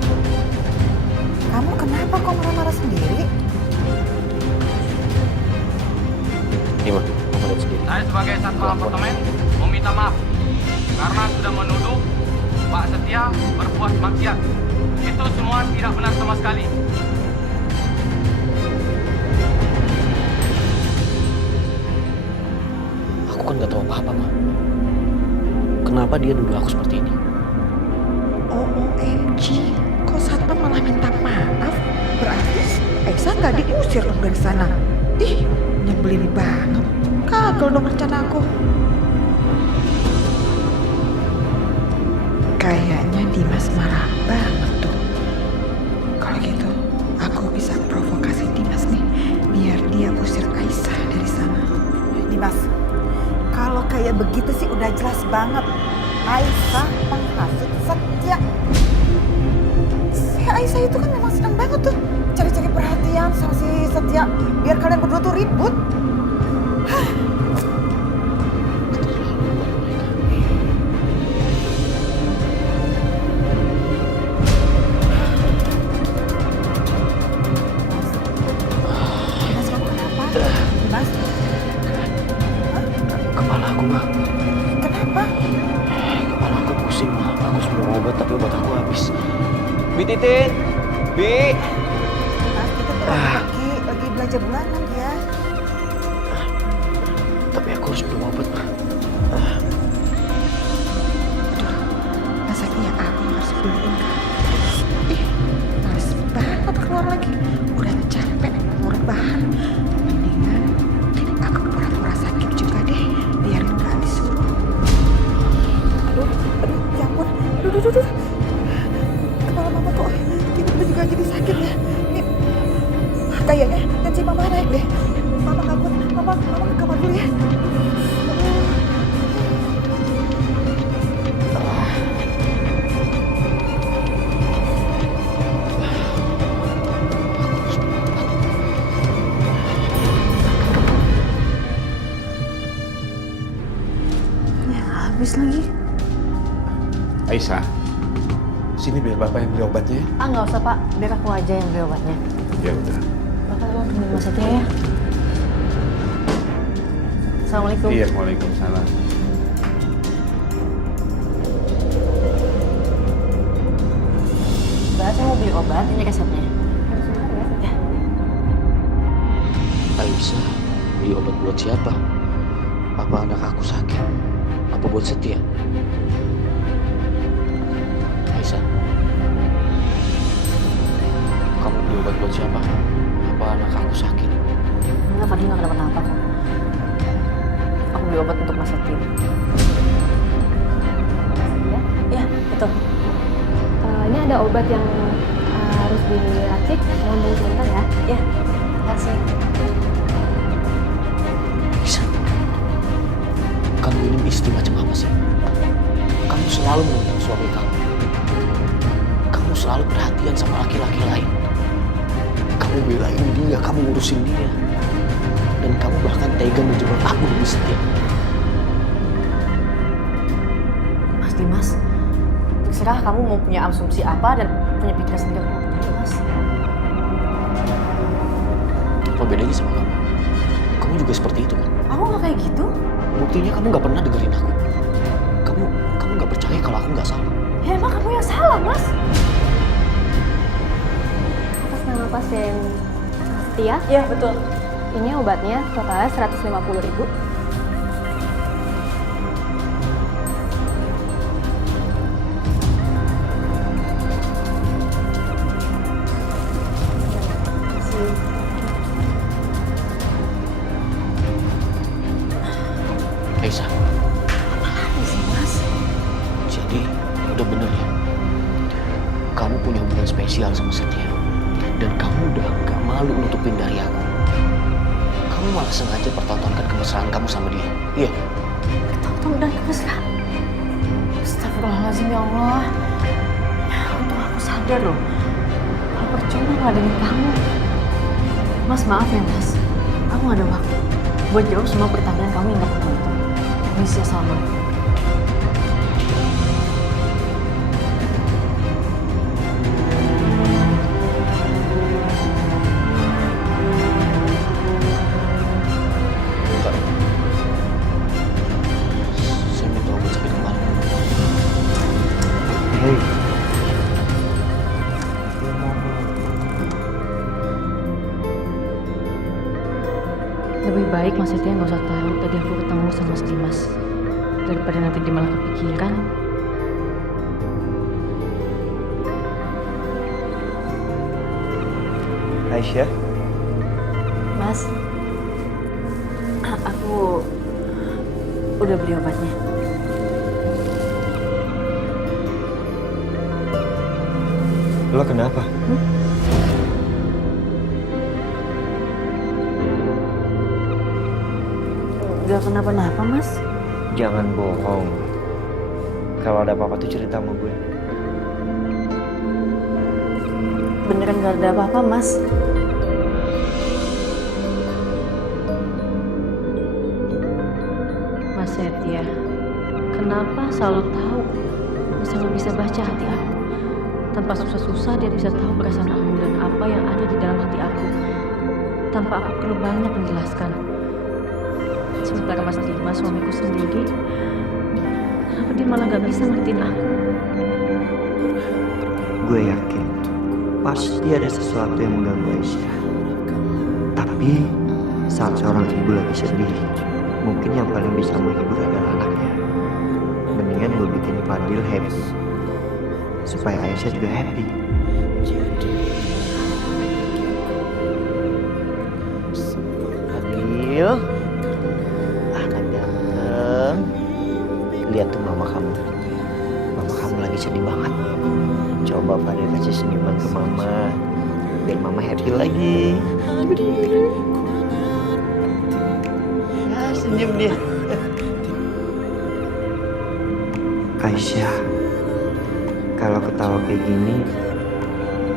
kamu kenapa kok marah-marah sendiri? Gimana? Kamu lihat sendiri. Saya sebagai satpam apartemen meminta maaf karena sudah menuduh Pak Setia berbuat maksiat. Itu semua tidak benar sama sekali. Aku kan nggak tahu apa-apa, Ma. Kenapa dia nuduh aku seperti ini? OMG, kok satpam malah minta maaf? Berarti Aisyah nggak diusir dong dari sana. Ih, nyebelin banget. Gagal dong rencana aku. Kayaknya Dimas marah banget tuh. Kalau gitu, aku bisa provokasi Dimas nih, biar dia usir Aisyah dari sana. Dimas, kalau kayak begitu sih udah jelas banget. Aisyah menghasut Setia. Si Aisyah itu kan memang senang banget tuh cari-cari perhatian sama si Setia, biar kalian berdua tuh ribut. Kepala aku, Ma. Kenapa? Kepala aku pusing, Ma. Aku harus minum obat, tapi obat aku habis. Bi Titin! Bi! Mas, kita lagi belanja bulanan ya. Tapi aku harus minum obat, Ma. Masa iya aku harus beliin kan? Ih, males banget keluar lagi. Udah capek ngurut bahan. Mendingan aku pura-pura sakit juga deh, biarin gak disuruh. Aduh, ya ampun. Aduh. Kepala mama kok tiba-tiba juga jadi sakit ya. Nih, kayaknya tensi mama naik deh. Mama gak kuat, mama ke kamar dulu ya. Habis lagi. Aisyah, sini biar bapak yang beli obatnya. Ah, nggak usah Pak, biar aku aja yang beli obatnya. Ya udah. Bapak tolong temenin Mas Setia ya. Assalamualaikum. Iya, waalaikumsalam. Mbak, saya mau beli obat, ini resepnya. Ya. Aisyah, beli obat buat siapa? Apa anak aku sakit? Apa buat Setia? Aisyah, kamu beli obat buat siapa? Apa anak aku sakit? Enggak, Fadil nggak kenapa-napa kok. Aku beli obat untuk Mas Setia. Ya, betul. Ini ada obat yang harus diracik. Mohon tunggu sebentar ya. Ya, makasih. Aisyah, kamu ini istri macam apa sih? Kamu selalu menentang suami kamu. Kamu selalu perhatian sama laki-laki lain. Kamu belain dia, kamu ngurusin dia. Dan kamu bahkan tega menjebak aku demi Setia. Mas Dimas, terserah kamu mau punya asumsi apa dan punya pikiran sendiri apa gitu, Mas. Apa bedanya sama kamu? Kamu juga seperti itu kan? Aku nggak kayak gitu. Buktinya kamu nggak pernah dengerin aku. Kamu nggak percaya kalau aku nggak salah. Ya emang kamu yang salah, Mas. Atas nama pasien Setia, Iya, betul. ini obatnya totalnya 150.000. Aisyah, Apa sih, Mas? jadi udah bener ya. Kamu punya hubungan spesial sama Setia. Dan kamu udah gak malu nutupin dari aku. Kamu malah sengaja pertontonkan kemesraan kamu sama dia. Iya. Ketemu dan kemesraan. Astagfirullahaladzim, ya Allah. Untung aku sadar loh. Kalau percuma ngeladenin kamu. Mas, maaf ya, Mas. Aku gak ada waktu buat jawab semua pertanyaan kamu yang gak perlu itu. Misi sama. Bentar. Saya minta obat sakit kepala. Hei. Lebih baik Mas Setia nggak usah tahu tadi aku ketemu sama Mas Dimas. Daripada nanti dia malah kepikiran. Aisyah, Mas, aku udah beli obatnya. lo kenapa? Gak kenapa-napa, Mas. Jangan bohong. Kalau ada apa-apa tuh cerita sama gue. Beneran gak ada apa-apa, Mas. Mas Setia, kenapa selalu tahu? Selalu bisa baca hati aku. Tanpa susah-susah dia bisa tahu perasaan aku dan apa yang ada di dalam hati aku. Tanpa aku perlu banyak menjelaskan. Sementara Mas Dimas, suamiku sendiri, kenapa dia malah gak bisa ngertiin aku? Gue yakin pasti ada sesuatu yang mengganggu Aisyah. Tapi saat seorang ibu lagi sedih, mungkin yang paling bisa menghibur adalah anaknya. Mendingan gue bikin Fadil happy, supaya Aisyah juga happy. Fadil, anak ganteng. Lihat tuh mama kamu. Mama kamu lagi sedih banget. Coba Fadil kasih senyuman ke mama, biar mama happy lagi. Ya, senyum dia. Aisyah, kalau ketawa kayak gini,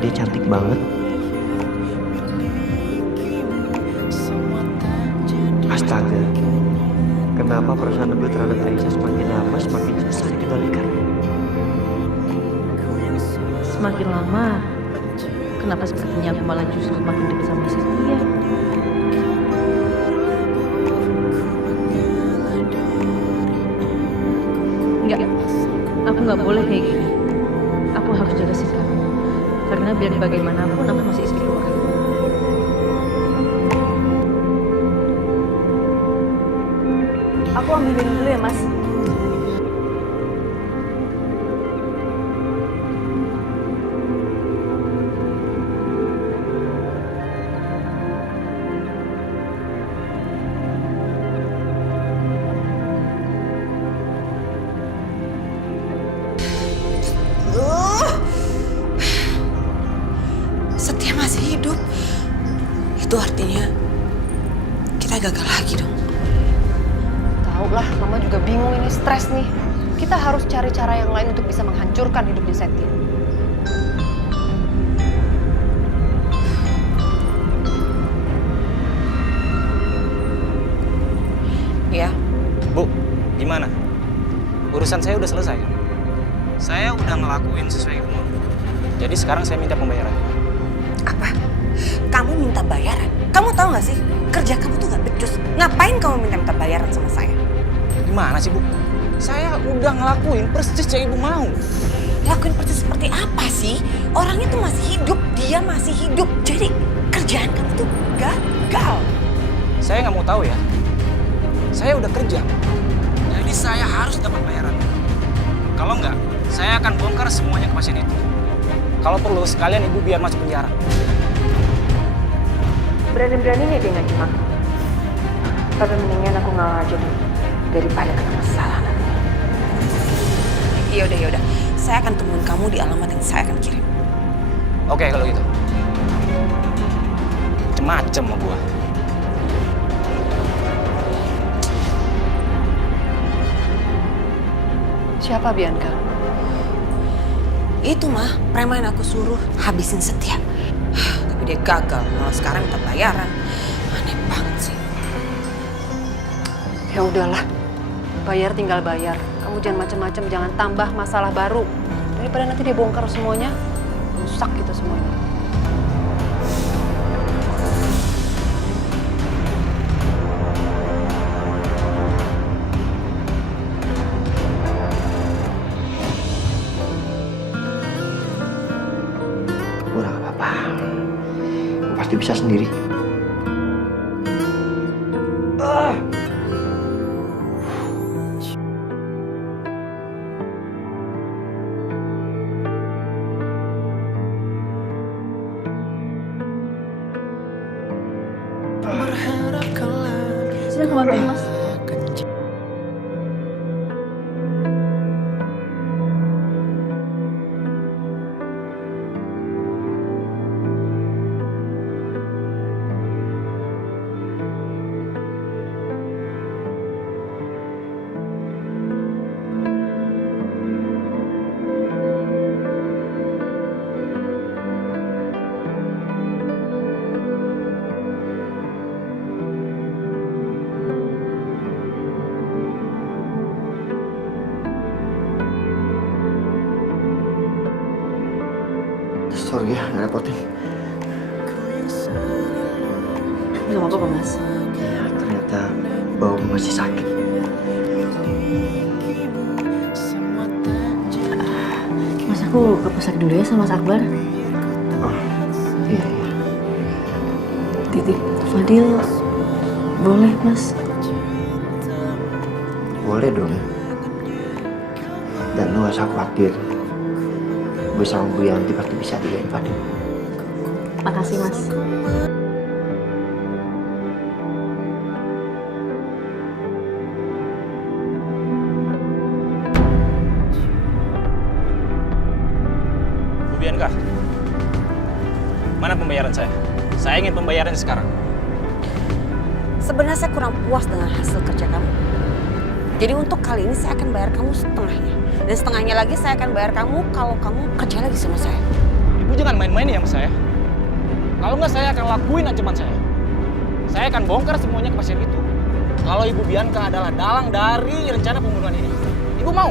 dia cantik banget. Astaga, kenapa perasaan gue terhadap Aisyah semakin lama semakin susah dikendalikan? Semakin lama, kenapa sepertinya aku malah justru makin dekat sama Setia? nggak boleh kayak gini. Aku harus jaga sikap. Karena biar bagaimanapun aku masih istri orang. Aku ambil minum dulu ya, Mas. Setia masih hidup. Itu artinya kita gagal lagi dong. Tahu lah, Mama juga bingung ini, stres nih. Kita harus cari cara yang lain untuk bisa menghancurkan hidupnya Setia. Ya, Bu, gimana? Urusan saya udah selesai. Saya udah ngelakuin sesuai Ibu mau. Jadi sekarang saya minta pembayaran. Apa? Kamu minta bayaran? Kamu tahu nggak sih, kerja kamu tuh nggak becus. Ngapain kamu minta bayaran sama saya? Gimana sih, Bu? Saya udah ngelakuin persis yang Ibu mau. Lakuin persis seperti apa sih? Orangnya tuh masih hidup, dia masih hidup. Jadi kerjaan kamu tuh gagal. Saya nggak mau tahu ya. Saya udah kerja. Jadi saya harus dapat bayaran. Kalau nggak, saya akan bongkar semuanya ke pasien itu. Kalau perlu, sekalian Ibu biar masuk penjara. Berani-beraninya dia ngaji makan. Tapi mendingan aku ngalah aja dulu daripada kena masalah nanti. Yaudah. Saya akan temuin kamu di alamat yang saya akan kirim. Oke, kalau gitu. Macem-macem sama gua. Siapa Bianca? Itu mah preman yang aku suruh habisin Setia. Tapi dia gagal, malah sekarang minta bayaran. Aneh banget sih. Ya udahlah, bayar tinggal bayar. Kamu jangan macam-macam, jangan tambah masalah baru. Daripada nanti dia bongkar semuanya, rusak gitu semuanya. Udah gak apa-apa. Gue pasti bisa sendiri. Sudah kemarin, Mas. Sorry ya, ngerepotin. Gak apa-apa, Mas. Ya, ternyata bau masih sakit. Mas, aku ke pusat dulu ya sama Mas Akbar. Oh, iya. Titik Fadil, boleh, Mas? Boleh dong. Dan lu gak usah khawatir. Gue sama Bu Yanti pasti bisa jagain Fadil. Makasih, Mas. Bu Bianca, mana pembayaran saya? Saya ingin pembayaran sekarang. Sebenarnya saya kurang puas dengan hasil kerja kamu. Jadi untuk kali ini saya akan bayar kamu setengahnya. Dan setengahnya lagi saya akan bayar kamu kalau kamu kerja lagi sama saya. Ibu jangan main-main ya sama saya. Kalau nggak, saya akan lakuin ancaman saya. Saya akan bongkar semuanya ke pasien itu. Kalau Ibu Bianca adalah dalang dari rencana pembunuhan ini. Ibu mau?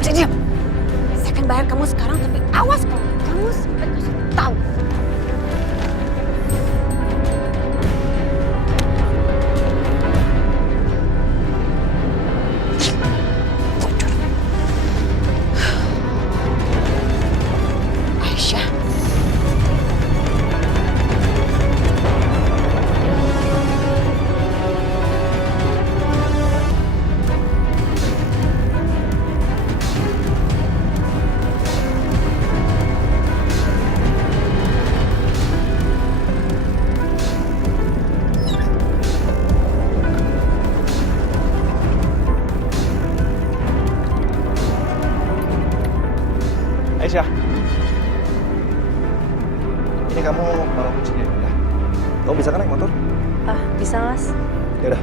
Udah diam. Saya akan bayar kamu sekarang, tapi awas kalau kamu sampai kasih tahu. Aisyah, ini kamu bawa kuncinya ya. Kamu bisa kan naik motor? Ah, bisa Mas. Ya udah,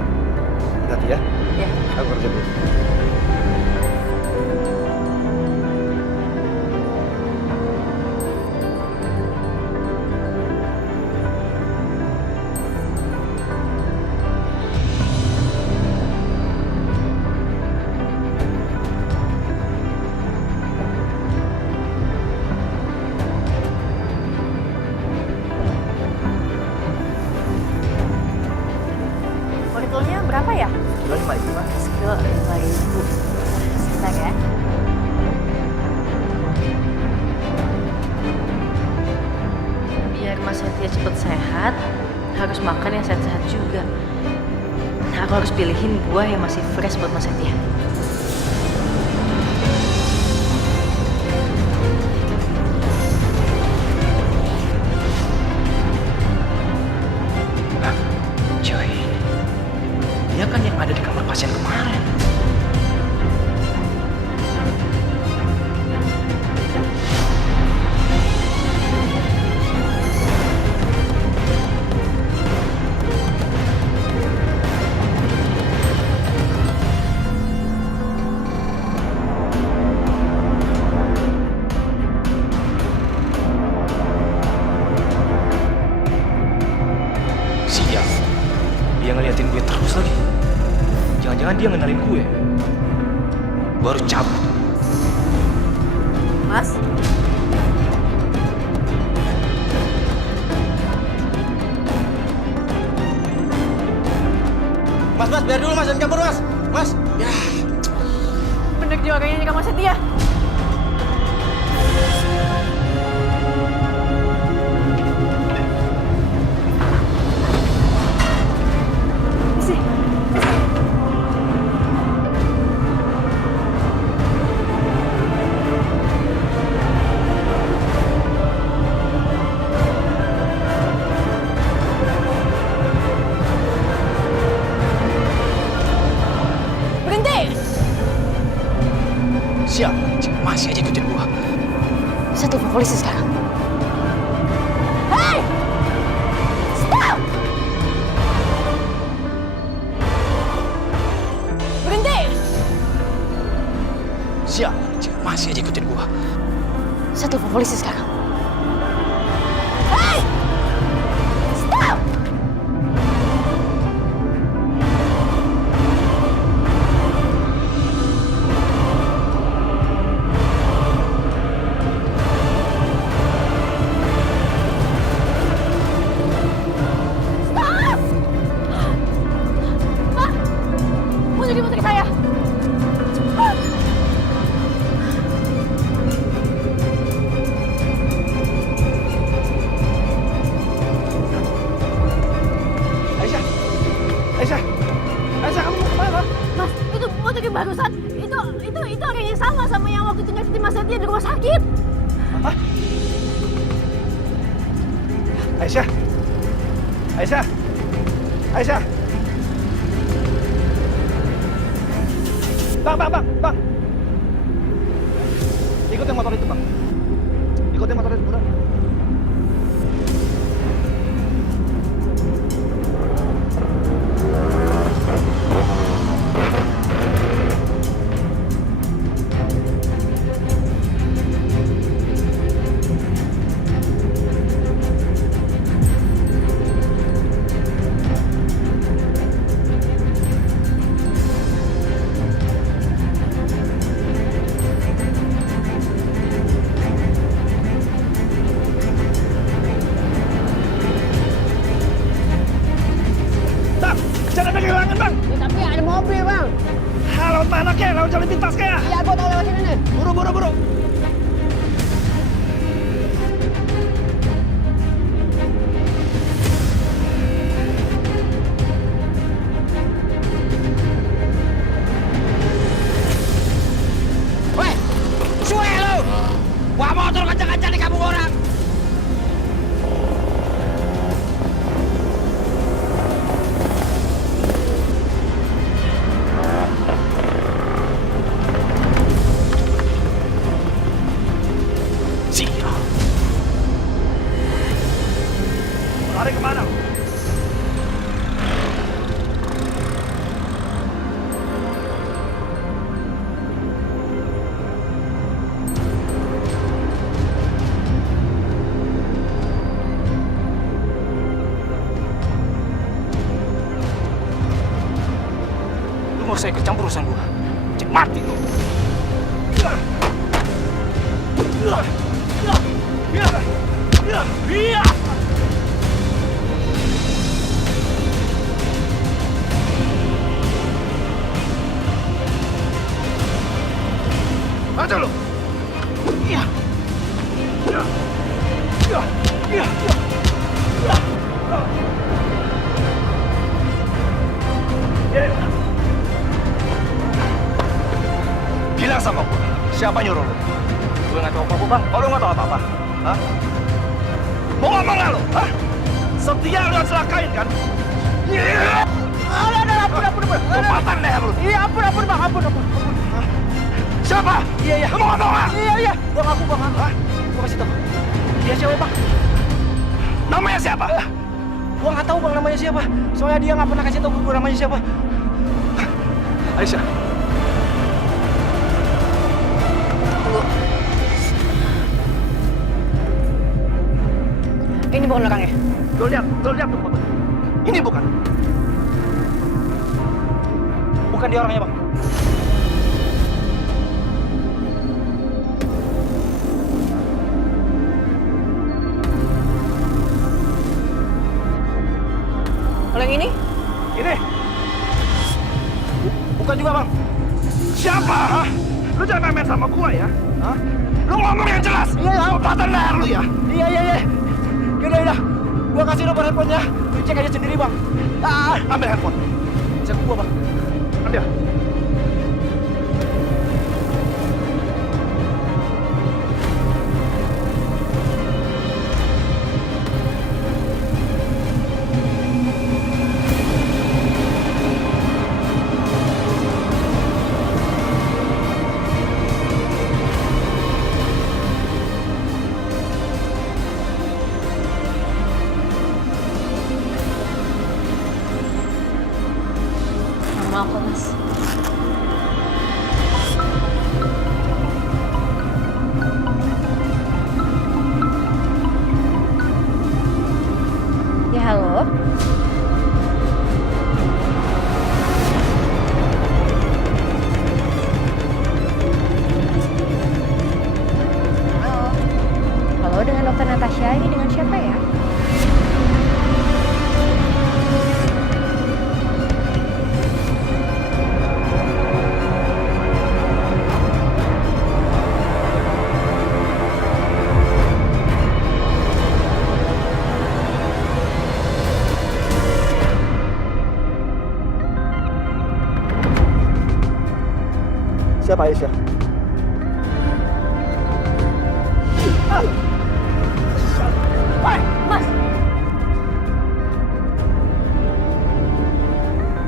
hati-hati ya. Ya. Aku kerja dulu. Wortelnya berapa ya? Kilo 5 itu, Mas. Sekilo 5.000. Sebentar ya. Biar Mas Setia cepet sehat, harus makan yang sehat-sehat juga. Nah, aku harus pilihin buah yang masih fresh buat Mas Setia. Nah, cuy. Dia kan yang ada di kamar pasien kemarin. Sial. Dia ngeliatin gue terus lagi. Jangan-jangan dia ngenalin gue. Gue harus cabut. Mas? Mas, biar dulu mas, jangan kabur mas. Mas, ya. Bener dia orangnya nyekam Mas Setia. Siap, masih aja ikutin gua. Saya telepon polisi sekarang. Hei! Stop! Berhenti! Siap, masih aja ikutin gua. Saya telepon polisi sekarang. Hei! Stop! Jadi putri saya. Aisyah, kamu mau kemana? Mas, itu putri barusan. Itu orang yang sama yang waktu itu nyakitin Mas Setia di rumah sakit. Apa? Aisyah. Bang. Ikutin motor itu, Bang. Ikutin motor itu, udah. Lewat jalan pintas kayak. Iya, gua tahu lewat sini nih. Buru. Weh, suwe lu. Wah, motor kencang-kencang di kampung orang. usah ikut campur urusan gua. Cek mati lu. Aja lu. Iya. Iya. Iya. Iya. Bilang sama gue, siapa nyuruh lu? Gue nggak tahu apa-apa, Bang. Oh, lu nggak tahu apa-apa? Hah? Mau ngomong nggak lu? Hah? Setia lu yang celakain, kan? Iya. Ampun. Kepatan deh lu. Iya, ampun, Bang. Ampun. Hah? Siapa? Iya. Lu mau ngomong nggak? Iya. Gua ngaku, Bang. Hah? Gua kasih tau. Dia siapa, Bang? Namanya siapa? Gua nggak tahu, Bang, namanya siapa. Soalnya dia nggak pernah kasih tahu gua namanya siapa. Aisyah. Tunggu. Ini bukan orangnya. Lo lihat tuh foto. Ini bukan. Bukan dia orangnya, Bang. Kalau yang ini? Ini. Bukan juga, Bang. Siapa? Hah? Lu jangan main sama gua ya. Hah? Lu ngomong yang jelas. Iya. Kepatan leher lu ya. Iya. Yaudah. Gua kasih nomor handphonenya. Lu cek aja sendiri, Bang. Ambil handphone. Cek gua, Bang. Ambil. Maaf kok, Mas. Ya, halo. Halo, dengan Dokter Natasha. Ini dengan siapa ya? Siapa Aisyah? Mas!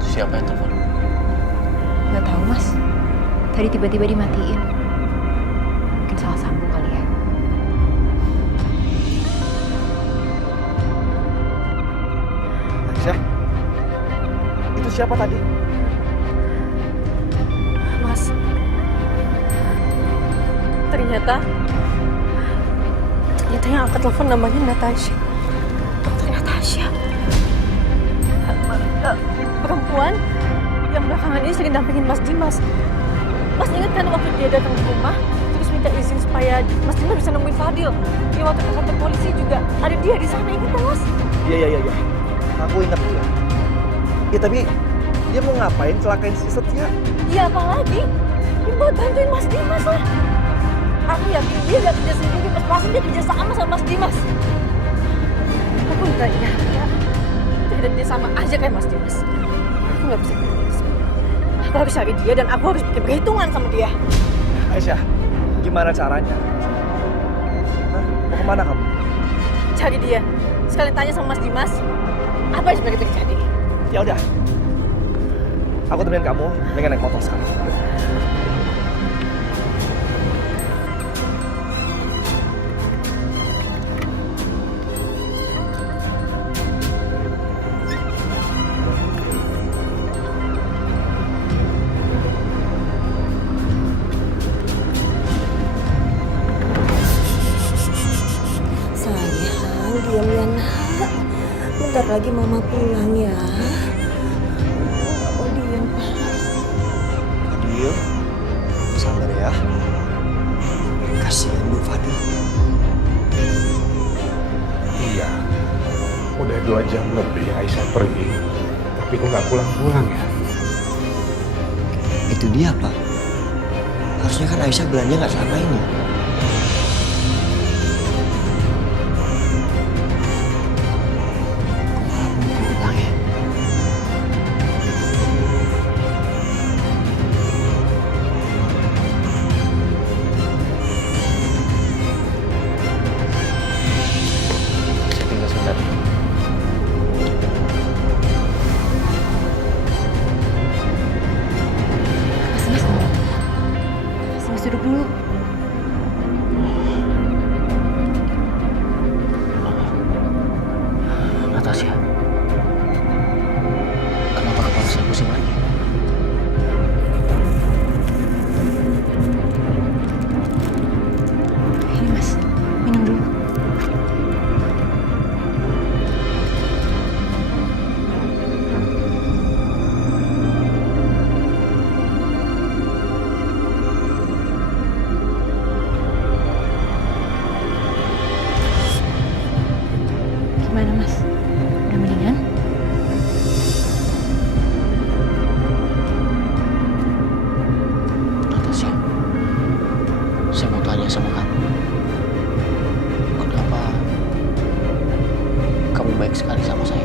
Siapa yang telepon? Nggak tahu, Mas. Tadi tiba-tiba dimatiin. Mungkin salah sambung kali ya. Aisyah? Itu siapa tadi? Mas, ternyata yang angkat telepon namanya Natasha. Dokter Natasha. Perempuan yang belakangan ini sering dampingin Mas Dimas. Mas ingat kan waktu dia datang ke rumah, terus minta izin supaya Mas Dimas bisa nemuin Fadil. Dia waktu ke kantor polisi juga ada dia di sana, ingat kan, Mas? Iya. Aku ingat dia. Ya tapi dia mau ngapain celakain si Setia? Iya, apalagi? Dia buat bantuin Mas Dimas lah. Aku yakin dia gak kerja sendiri, pasti dia kerja sama Mas Dimas. Aku nggak nyangka kita kerja sama aja kayak Mas Dimas. Aku nggak bisa berhenti. Aku harus cari dia dan aku harus bikin perhitungan sama dia. Aisyah, gimana caranya? Hah? Mau kemana kamu? Cari dia. Sekalian tanya sama Mas Dimas, apa yang sebenarnya terjadi? Ya udah. Aku temenin kamu dengan naik motor sekarang. Diam ya nak, bentar lagi mama pulang ya. Nggak mau diam Pak. 2 jam lebih Aisyah pergi, tapi kok nggak pulang-pulang ya? Itu dia, Pak. Harusnya kan Aisyah belanja nggak selama ini. Pulang ya. Saya tinggal sebentar. Mas duduk dulu. Natasha, kenapa kepala saya pusing lagi? Ini Mas, minum dulu. Gimana Mas? Udah mendingan? Natasha, saya mau tanya sama kamu. Kenapa kamu baik sekali sama saya?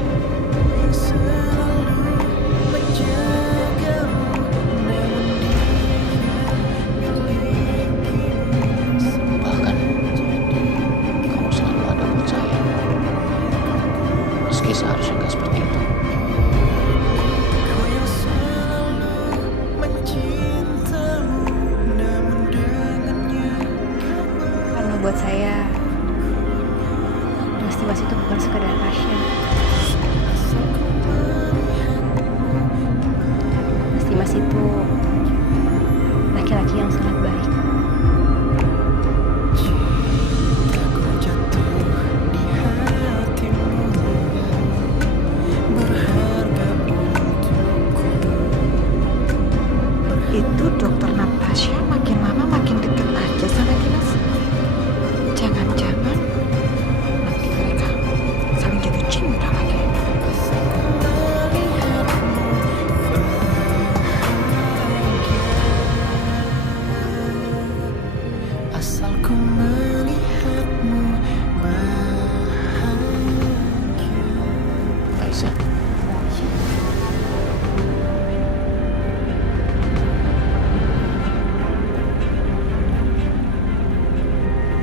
Bahkan kamu selalu ada buat saya. Meski seharusnya nggak seperti itu. Karena buat saya, Mas itu bukan sekadar pasien. Mas itu laki-laki yang sangat baik. Itu dokter Natasha makin lama makin deket aja sama Dimas. Jangan-jangan nanti mereka saling jatuh cinta lagi. Asal ku melihatmu Aisyah.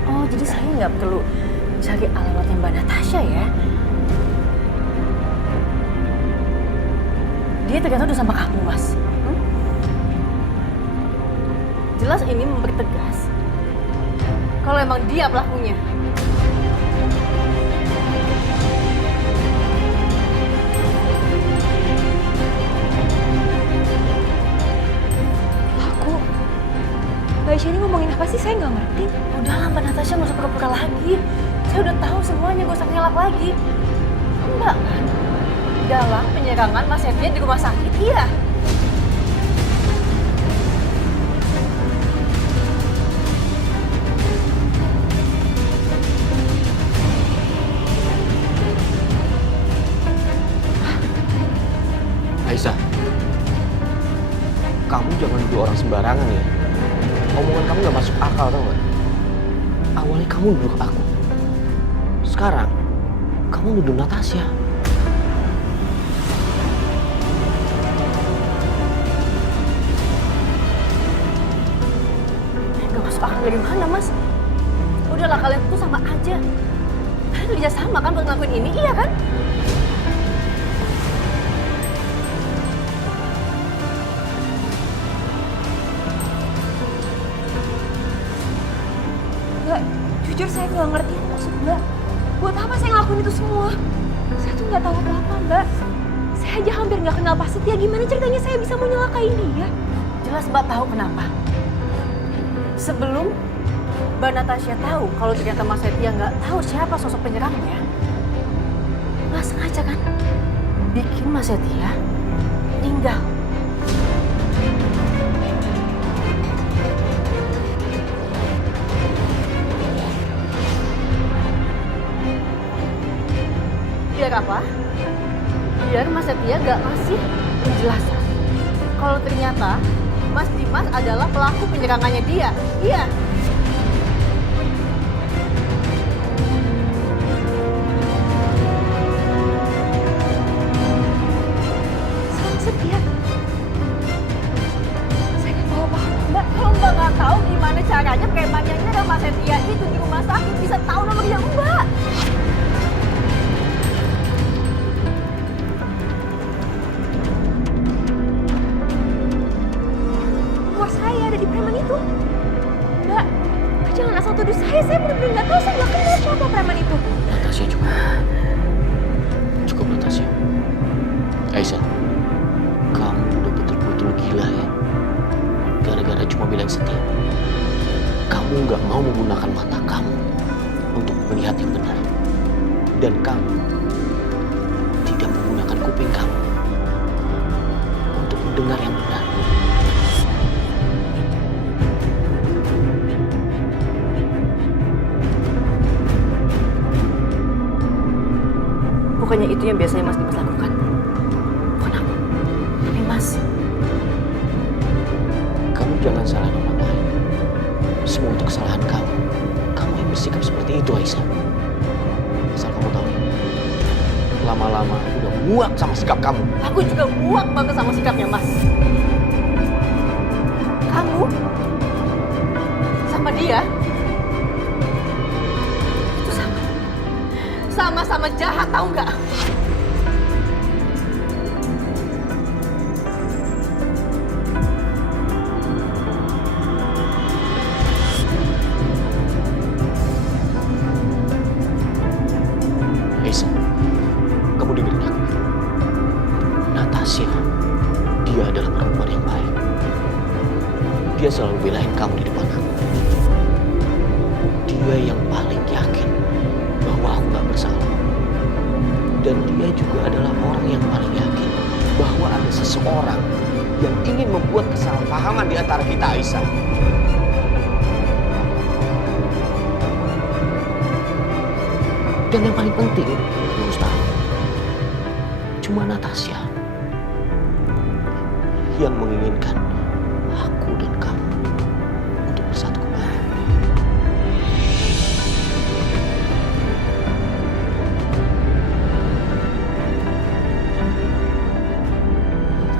Oh, jadi saya nggak perlu cari alamatnya Mbak Natasha ya? Dia ternyata udah sama kamu, Mas. Jelas ini mempertegas kalau emang dia pelakunya. Aku, Mbak Aisyah ini ngomongin apa sih? Saya nggak ngerti. Udahlah Mbak Natasha, nggak usah pura-pura lagi. Saya udah tahu semuanya, gak usah ngelak lagi. Mbak kan dalam penyerangan Mas Septian di rumah sakit, iya. Aisyah, kamu jangan nuduh orang sembarangan ya. Omongan kamu gak masuk akal, tau gak? Awalnya kamu nuduh aku. Sekarang, kamu nuduh Natasha. Gak masuk akal dari mana, Mas? Udahlah, kalian tuh sama aja. Kalian kerja sama kan buat ngelakuin ini, iya kan? Mbak, jujur saya nggak ngerti maksud Mbak. Buat apa saya ngelakuin itu semua? Saya tuh nggak tahu apa-apa, Mbak. Saya aja hampir nggak kenal Pak Setia. Gimana ceritanya saya bisa mau nyelakain dia? Jelas Mbak tahu kenapa. Sebelum Mbak Natasha tahu kalau ternyata Mas Setia nggak tahu siapa sosok penyerangnya, Mas sengaja kan bikin Mas Setia meninggal. Biar Biar apa? Biar Mas Setia gak ngasih penjelasan kalau ternyata Mas Dimas adalah pelaku penyerangannya dia. Iya. Setia. Saya nggak tahu apa-apa, Mbak. Kalau Mbak nggak tahu gimana caranya premannya nyerang Mas Setia itu di rumah sakit bisa tahu nomornya Mbak. Nomor saya ada di preman itu. Mbak, jangan asal tuduh saya benar-benar nggak tahu, saya nggak kenal siapa preman itu. Natasha cukup. Cukup Natasha. Aisyah, kamu udah betul-betul gila ya. Gara-gara cuma bilang Setia. Kamu nggak mau menggunakan mata kamu untuk melihat yang benar. Dan kamu tidak menggunakan kuping kamu untuk mendengar yang benar. Bukannya itu yang biasanya Mas Dimas lakukan. Bukan aku, tapi Mas. Kamu jangan salahin orang lain. Semua untuk kesalahan kamu. Kamu yang bersikap seperti itu, Aisyah. Asal kamu tahu, lama-lama aku udah muak sama sikap kamu. Aku juga muak banget sama sikapnya Mas. Kamu sama dia itu sama-sama jahat, tahu nggak? Aisyah, kamu dengerin aku. Natasha, dia adalah perempuan yang baik. Dia selalu belain kamu di depan aku. Dia yang paling yakin bahwa aku gak bersalah. Dan dia juga adalah orang yang paling yakin bahwa ada seseorang yang ingin membuat kesalahpahaman di antara kita, Aisyah. Dan yang paling penting, kamu harus tahu, cuma Natasha yang menginginkan aku dan kamu untuk bersatu kembali.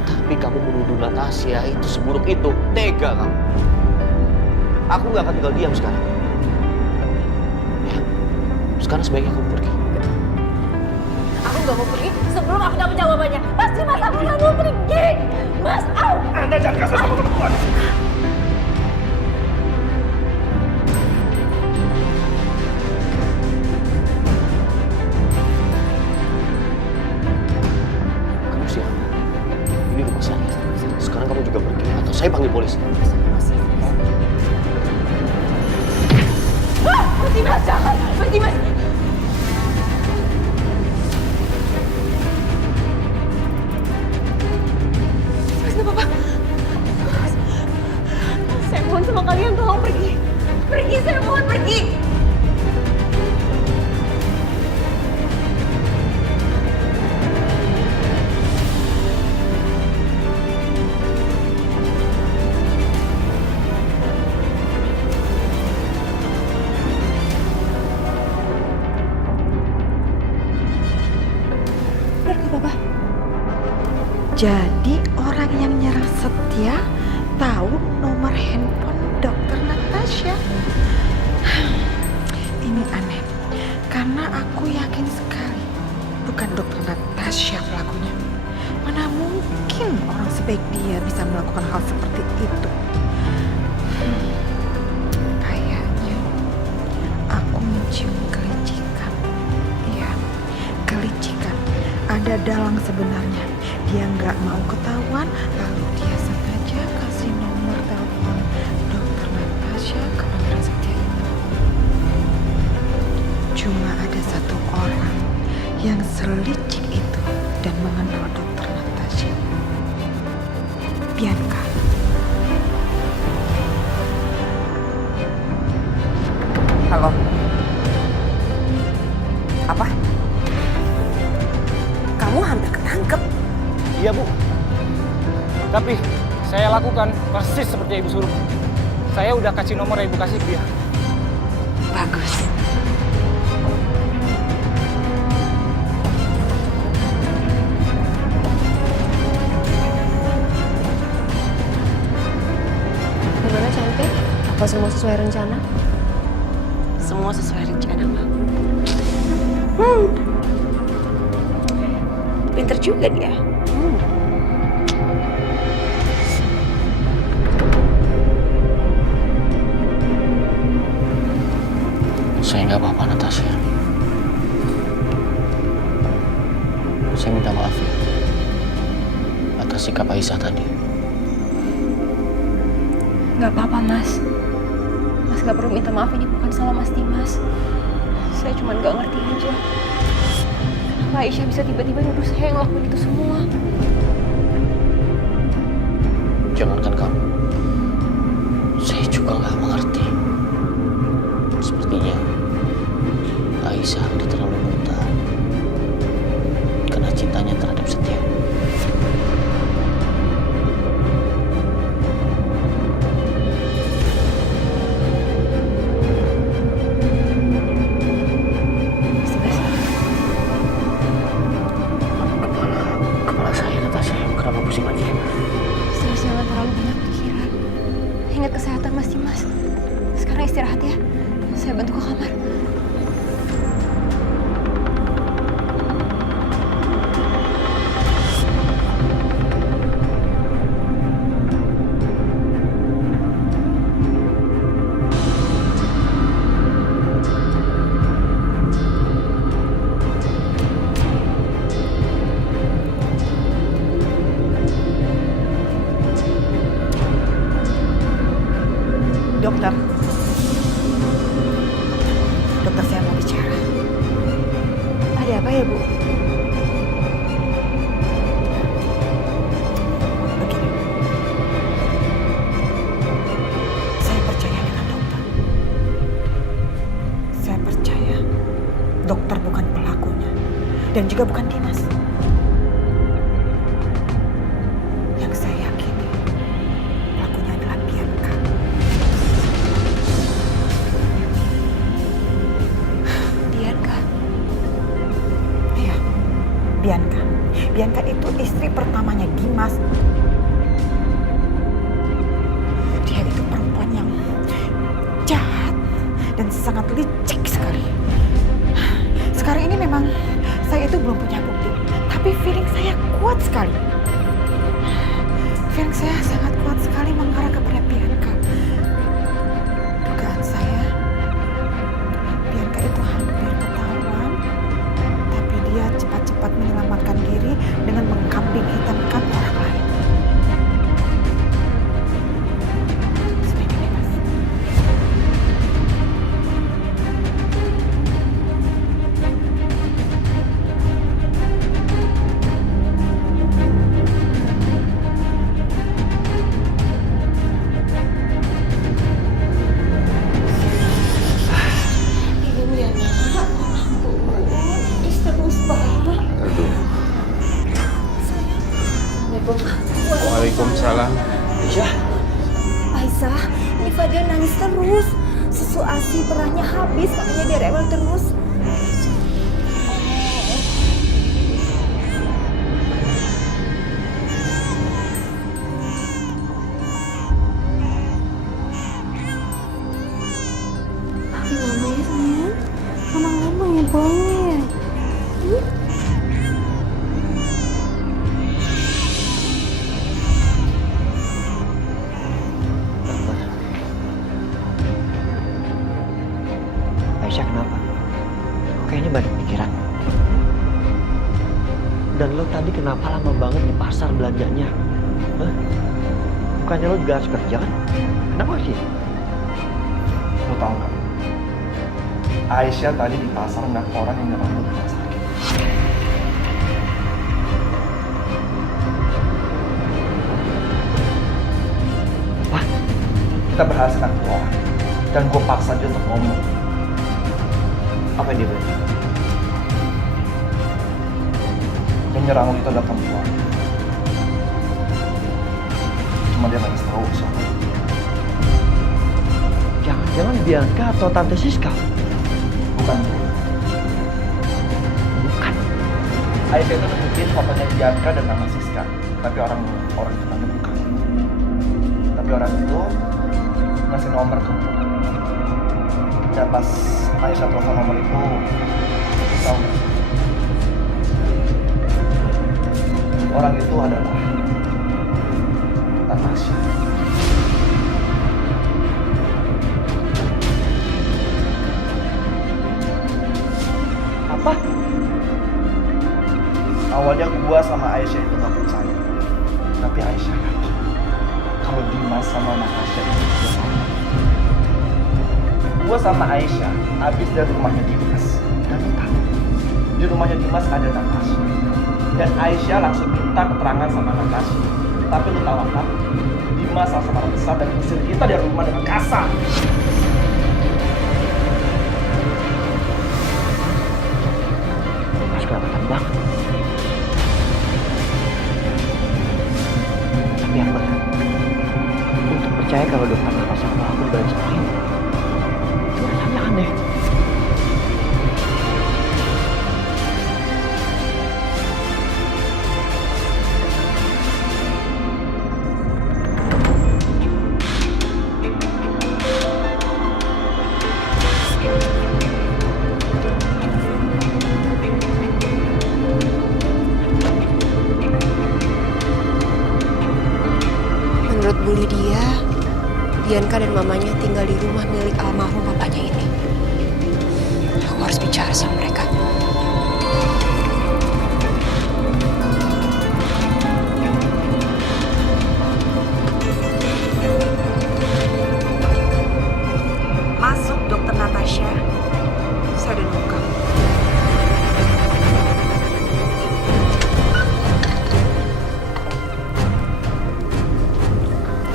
Tapi kamu menuduh Natasha itu seburuk itu, tega kamu. Aku gak akan tinggal diam sekarang. Ya, sekarang sebaiknya kamu pergi. Aku nggak mau pergi sebelum aku dapat jawabannya. Mas Dimas, aku nggak mau pergi. Mas, au! Anda jangan kasar sama perempuan. Kamu siap? Ini rumah saya. Sekarang kamu juga pergi atau saya panggil polisi. Mas Dimas, jangan! Mas Dimas! Mas, nggak apa-apa. Saya mohon sama kalian, tolong pergi. Pergi, saya mohon pergi. Jadi orang yang nyerang Setia tahu nomor handphone Dokter Natasha. Ini aneh, karena aku yakin sekali bukan Dokter Natasha pelakunya. Mana mungkin orang sebaik dia bisa melakukan hal seperti itu. Kayaknya aku mencium kelicikan. Iya, kelicikan. Ada dalang sebenarnya. Dia nggak mau ketahuan, lalu dia sengaja kasih nomor telepon Dokter Natasha ke Pangeran Setia itu. Cuma ada satu orang yang selicik itu dan mengenal Dokter Natasha. Bianca. Halo. Apa? Iya, Bu. Tapi saya lakukan persis seperti yang Ibu suruh. Saya udah kasih nomor yang Ibu kasih ke dia. Bagus. Gimana cantik? Apa semua sesuai rencana? Semua sesuai rencana, Mak. Pinter juga dia. Saya nggak apa-apa, Natasha. Saya minta maaf ya atas sikap Aisyah tadi. Nggak apa-apa, Mas. Mas nggak perlu minta maaf, ini bukan salah Mas Dimas. Saya cuma nggak ngerti aja. Kenapa Aisyah bisa tiba-tiba nuduh saya yang ngelakuin itu semua? Jangankan kamu, saya juga nggak mengerti. Sepertinya Aisyah udah terlalu buta karena cintanya terhadap Setia. Kepala saya, Natasha, kenapa pusing lagi? Mas jangan terlalu banyak pikiran. Ingat kesehatan Mas Dimas. Sekarang istirahat ya. Saya bantu ke kamar. Dokter. Dokter, saya mau bicara. Ada apa ya, Bu? Begini. Saya percaya dengan dokter. Saya percaya dokter bukan pelakunya. Dan juga bukan Dimas. Yang saya yakini pelakunya adalah Bianca. Iya, Bianca. Bianca itu istri pertamanya Dimas. Dia itu perempuan yang jahat dan sangat licik sekali. Sekarang ini memang saya itu belum punya bukti, tapi feeling saya kuat sekali. Feeling saya sangat kuat sekali mengarah kepada Bianca. Dugaan saya, Bianca itu hampir ketahuan, tapi dia cepat-cepat menyelamatkan diri dengan mengkambing hitamkan orang lain. Sebaiknya bebas. Waalaikumsalam. Aisyah, ini Fadil nangis terus. Susu ASI perahnya habis, makanya dia rewel terus. Tapi mama ya sayang, mama ya boleh. Aisyah kenapa? Kok kayaknya banyak pikiran? Dan lo tadi kenapa lama banget di pasar belanjanya? Hah? Bukannya lo juga harus kerja kan? Kenapa sih? Lo tau gak? Aisyah tadi di pasar ngeliat orang yang nyerang lo di rumah sakit. Wah, kita berhasil nangkep orang. Dan gue paksa dia untuk ngomong. Apa yang dia bilang? Yang nyerang lo itu adalah perempuan. Cuma dia nggak tahu siapa. Jangan-jangan Bianca atau Tante Siska? Bukan. Aisyah itu nunjukin fotonya Bianca dan nama Siska, tapi orang itu namanya bukan. Tapi orang itu ngasih nomor ke gue. Dan pas Aisyah telepon nomor itu, tahu nggak? Orang itu adalah Natasha. Apa? Awalnya gua sama Aisyah itu gak percaya, tapi Aisyah yakin kalau Dimas sama Natasha itu bersama. Gua sama Aisyah habis dari rumahnya Dimas dan tahu di rumahnya Dimas ada Natasha. Dan Aisyah langsung minta keterangan sama Natasha. Tapi lu tahu apa? Dimas langsung marah besar dan usir kita dari rumah dengan kasar. Mas kelewatan banget. Tapi yang benar, untuk percaya kalau dokter Natasha melakukan balik semua ini, itu rasanya aneh. Menurut Bu Lydia, Bianca dan mamanya tinggal di rumah milik almarhum papanya ini. Aku harus bicara sama mereka. Masuk, Dokter Natasha. Saya udah nunggu kamu.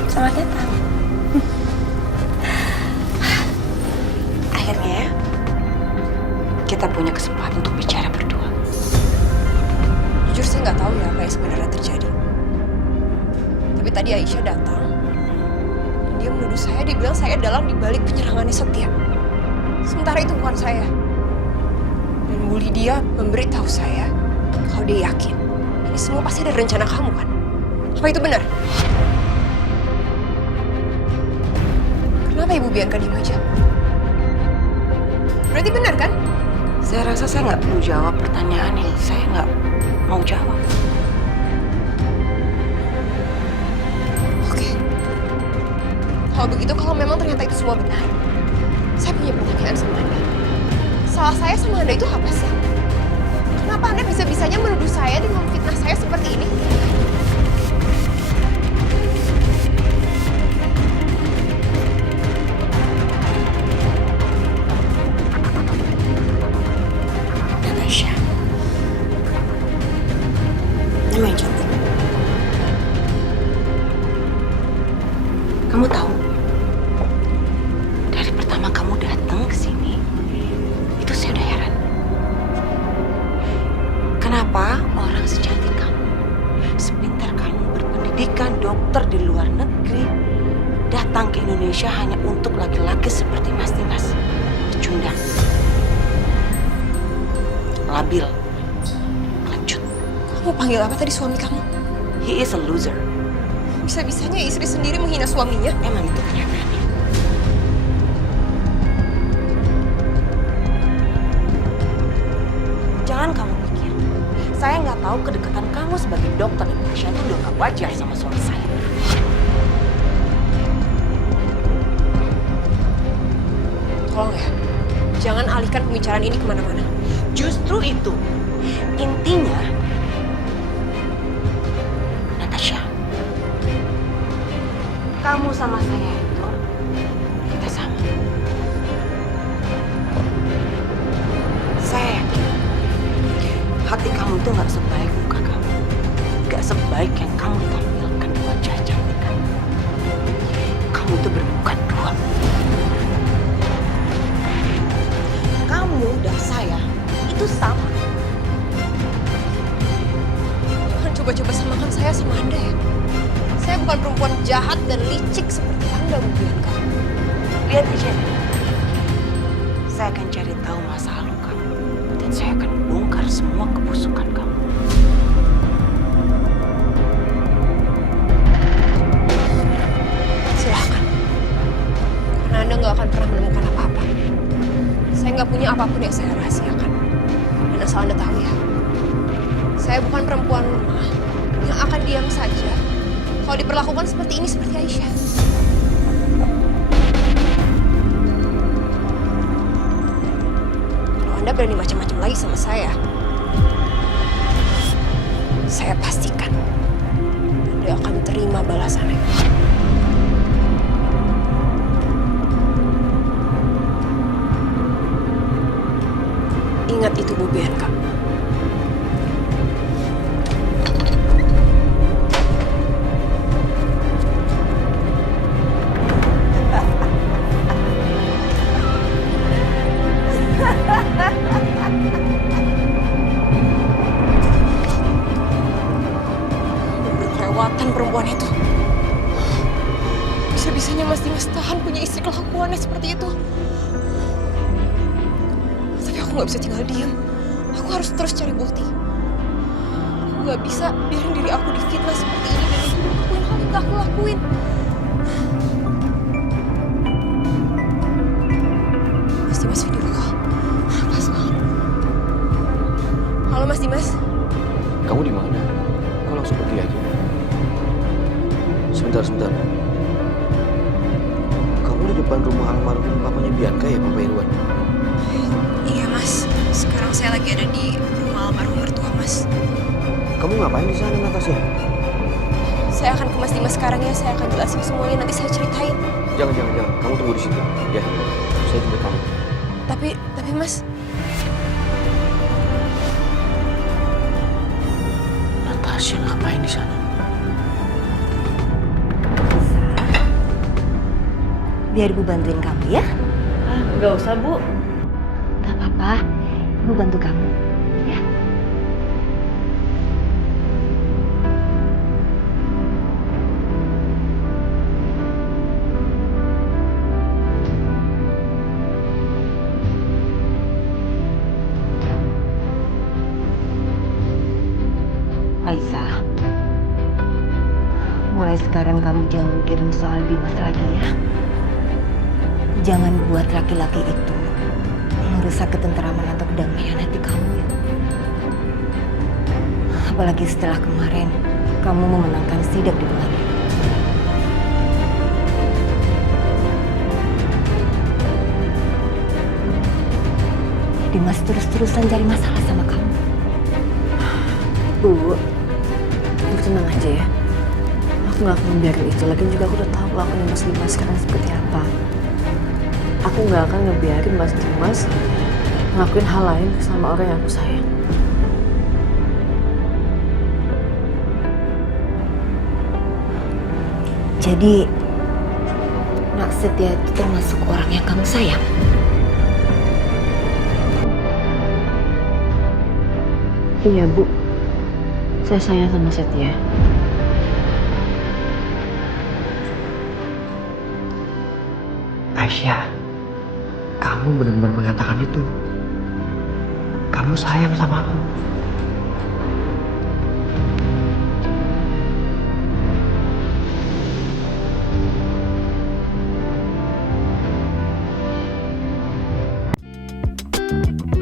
Selamat datang. Akhirnya kita punya kesempatan untuk bicara berdua. Jujur saya nggak tahu ya apa yang sebenarnya terjadi. Tapi tadi Aisyah datang. Dia menuduh saya, dia bilang saya dalam dibalik penyerangannya Setia. Sementara itu bukan saya. Dan Bu Lydia memberitahu saya kalau dia yakin ini semua pasti ada rencana kamu kan? Apa itu benar? Kenapa Ibu Bianca diem aja? Berarti benar kan? Saya rasa saya nggak perlu jawab pertanyaan yang saya nggak mau jawab. Oke. Kalau begitu, kalau memang ternyata itu semua benar, saya punya pertanyaan sama Anda. Salah saya sama Anda itu apa sih? Kenapa Anda bisa-bisanya menuduh saya dan memfitnah saya seperti ini? Natasha, nama yang cantik. Kamu tahu, dari pertama kamu datang ke sini, itu saya udah heran. Kenapa orang secantik kamu, sepintar kamu, berpendidikan dokter di luar negeri, datang ke Indonesia hanya untuk laki-laki seperti Mas Dimas, pecundang, labil, kelencut. Kamu panggil apa tadi suami kamu? He is a loser. Bisa-bisanya istri sendiri menghina suaminya? Emang itu kenyataannya. Jangan kamu pikir, saya nggak tahu kedekatan kamu sebagai dokter dan pasien itu udah nggak wajar sama suami saya. Tolong ya, jangan alihkan pembicaraan ini kemana-mana. Justru itu, intinya, Natasha, kamu sama saya itu, kita sama. Saya yakin, hati kamu itu nggak sebaik muka kamu. Nggak sebaik yang kamu tampilkan di wajah cantik kamu. Kamu itu bermuka dua. Kamu dan saya itu sama. Jangan coba-coba samakan saya sama Anda ya. Saya bukan perempuan jahat dan licik seperti Anda, Bu Bianca. Lihat aja. Saya akan cari tahu masa lalu kamu. Dan saya akan bongkar semua kebusukan kamu. Silahkan. Karena Anda nggak akan pernah menemukan apa-apa. Saya nggak punya apapun yang saya rahasiakan. Dan asal Anda tahu ya, saya bukan perempuan lemah yang akan diam saja kalau diperlakukan seperti ini seperti Aisyah. Kalau Anda berani macam-macam lagi sama saya pastikan Anda akan terima balasannya. Ingat itu, Bu Bianca. Berkelewatan perempuan itu. Bisa-bisanya Mas Dimas tahan punya istri kelakuannya seperti itu. Tapi aku nggak bisa tinggal diam. Aku harus terus cari bukti. Aku nggak bisa biarin diri aku difitnah seperti ini dan itu lakuin hal yang gak aku lakuin. Mas Dimas video call. Pas banget. Halo Mas Dimas. Kamu di mana? Kok langsung pergi aja? Sebentar. Kamu di depan rumah almarhum papanya Bianca ya, Papa Irwan? Iya Mas, sekarang saya lagi ada di rumah almarhum mertua Mas. Kamu ngapain di sana, Natasha? Saya akan ke Mas Dimas sekarang ya, saya akan jelasin semuanya, nanti saya ceritain. Jangan. Kamu tunggu di situ. Ya, saya jemput kamu. Tapi Mas, Natasha ngapain di sana? Biar Ibu bantuin kamu ya. Nggak usah, Bu. Gak apa-apa, Ibu bantu kamu. Ya. Aisyah, mulai sekarang kamu jangan mikirin soal Dimas lagi ya. Jangan buat laki-laki itu merusak ketenteraman atau kedamaian hati kamu ya. Apalagi setelah kemarin kamu memenangkan sidak di pengadilan. Dimas terus-terusan cari masalah sama kamu. Bu tenang aja ya. Aku gak akan membiarkan itu. Lagian juga aku udah tahu lakunya Mas Dimas sekarang seperti apa. Aku gak akan ngebiarin Mas Dimas ngelakuin hal lain sama orang yang aku sayang. Jadi, Nak Setia itu termasuk orang yang kamu sayang? Iya, Bu. Saya sayang sama Setia. Aisyah, kamu benar-benar mengatakan itu. Kamu sayang sama aku. Thank you.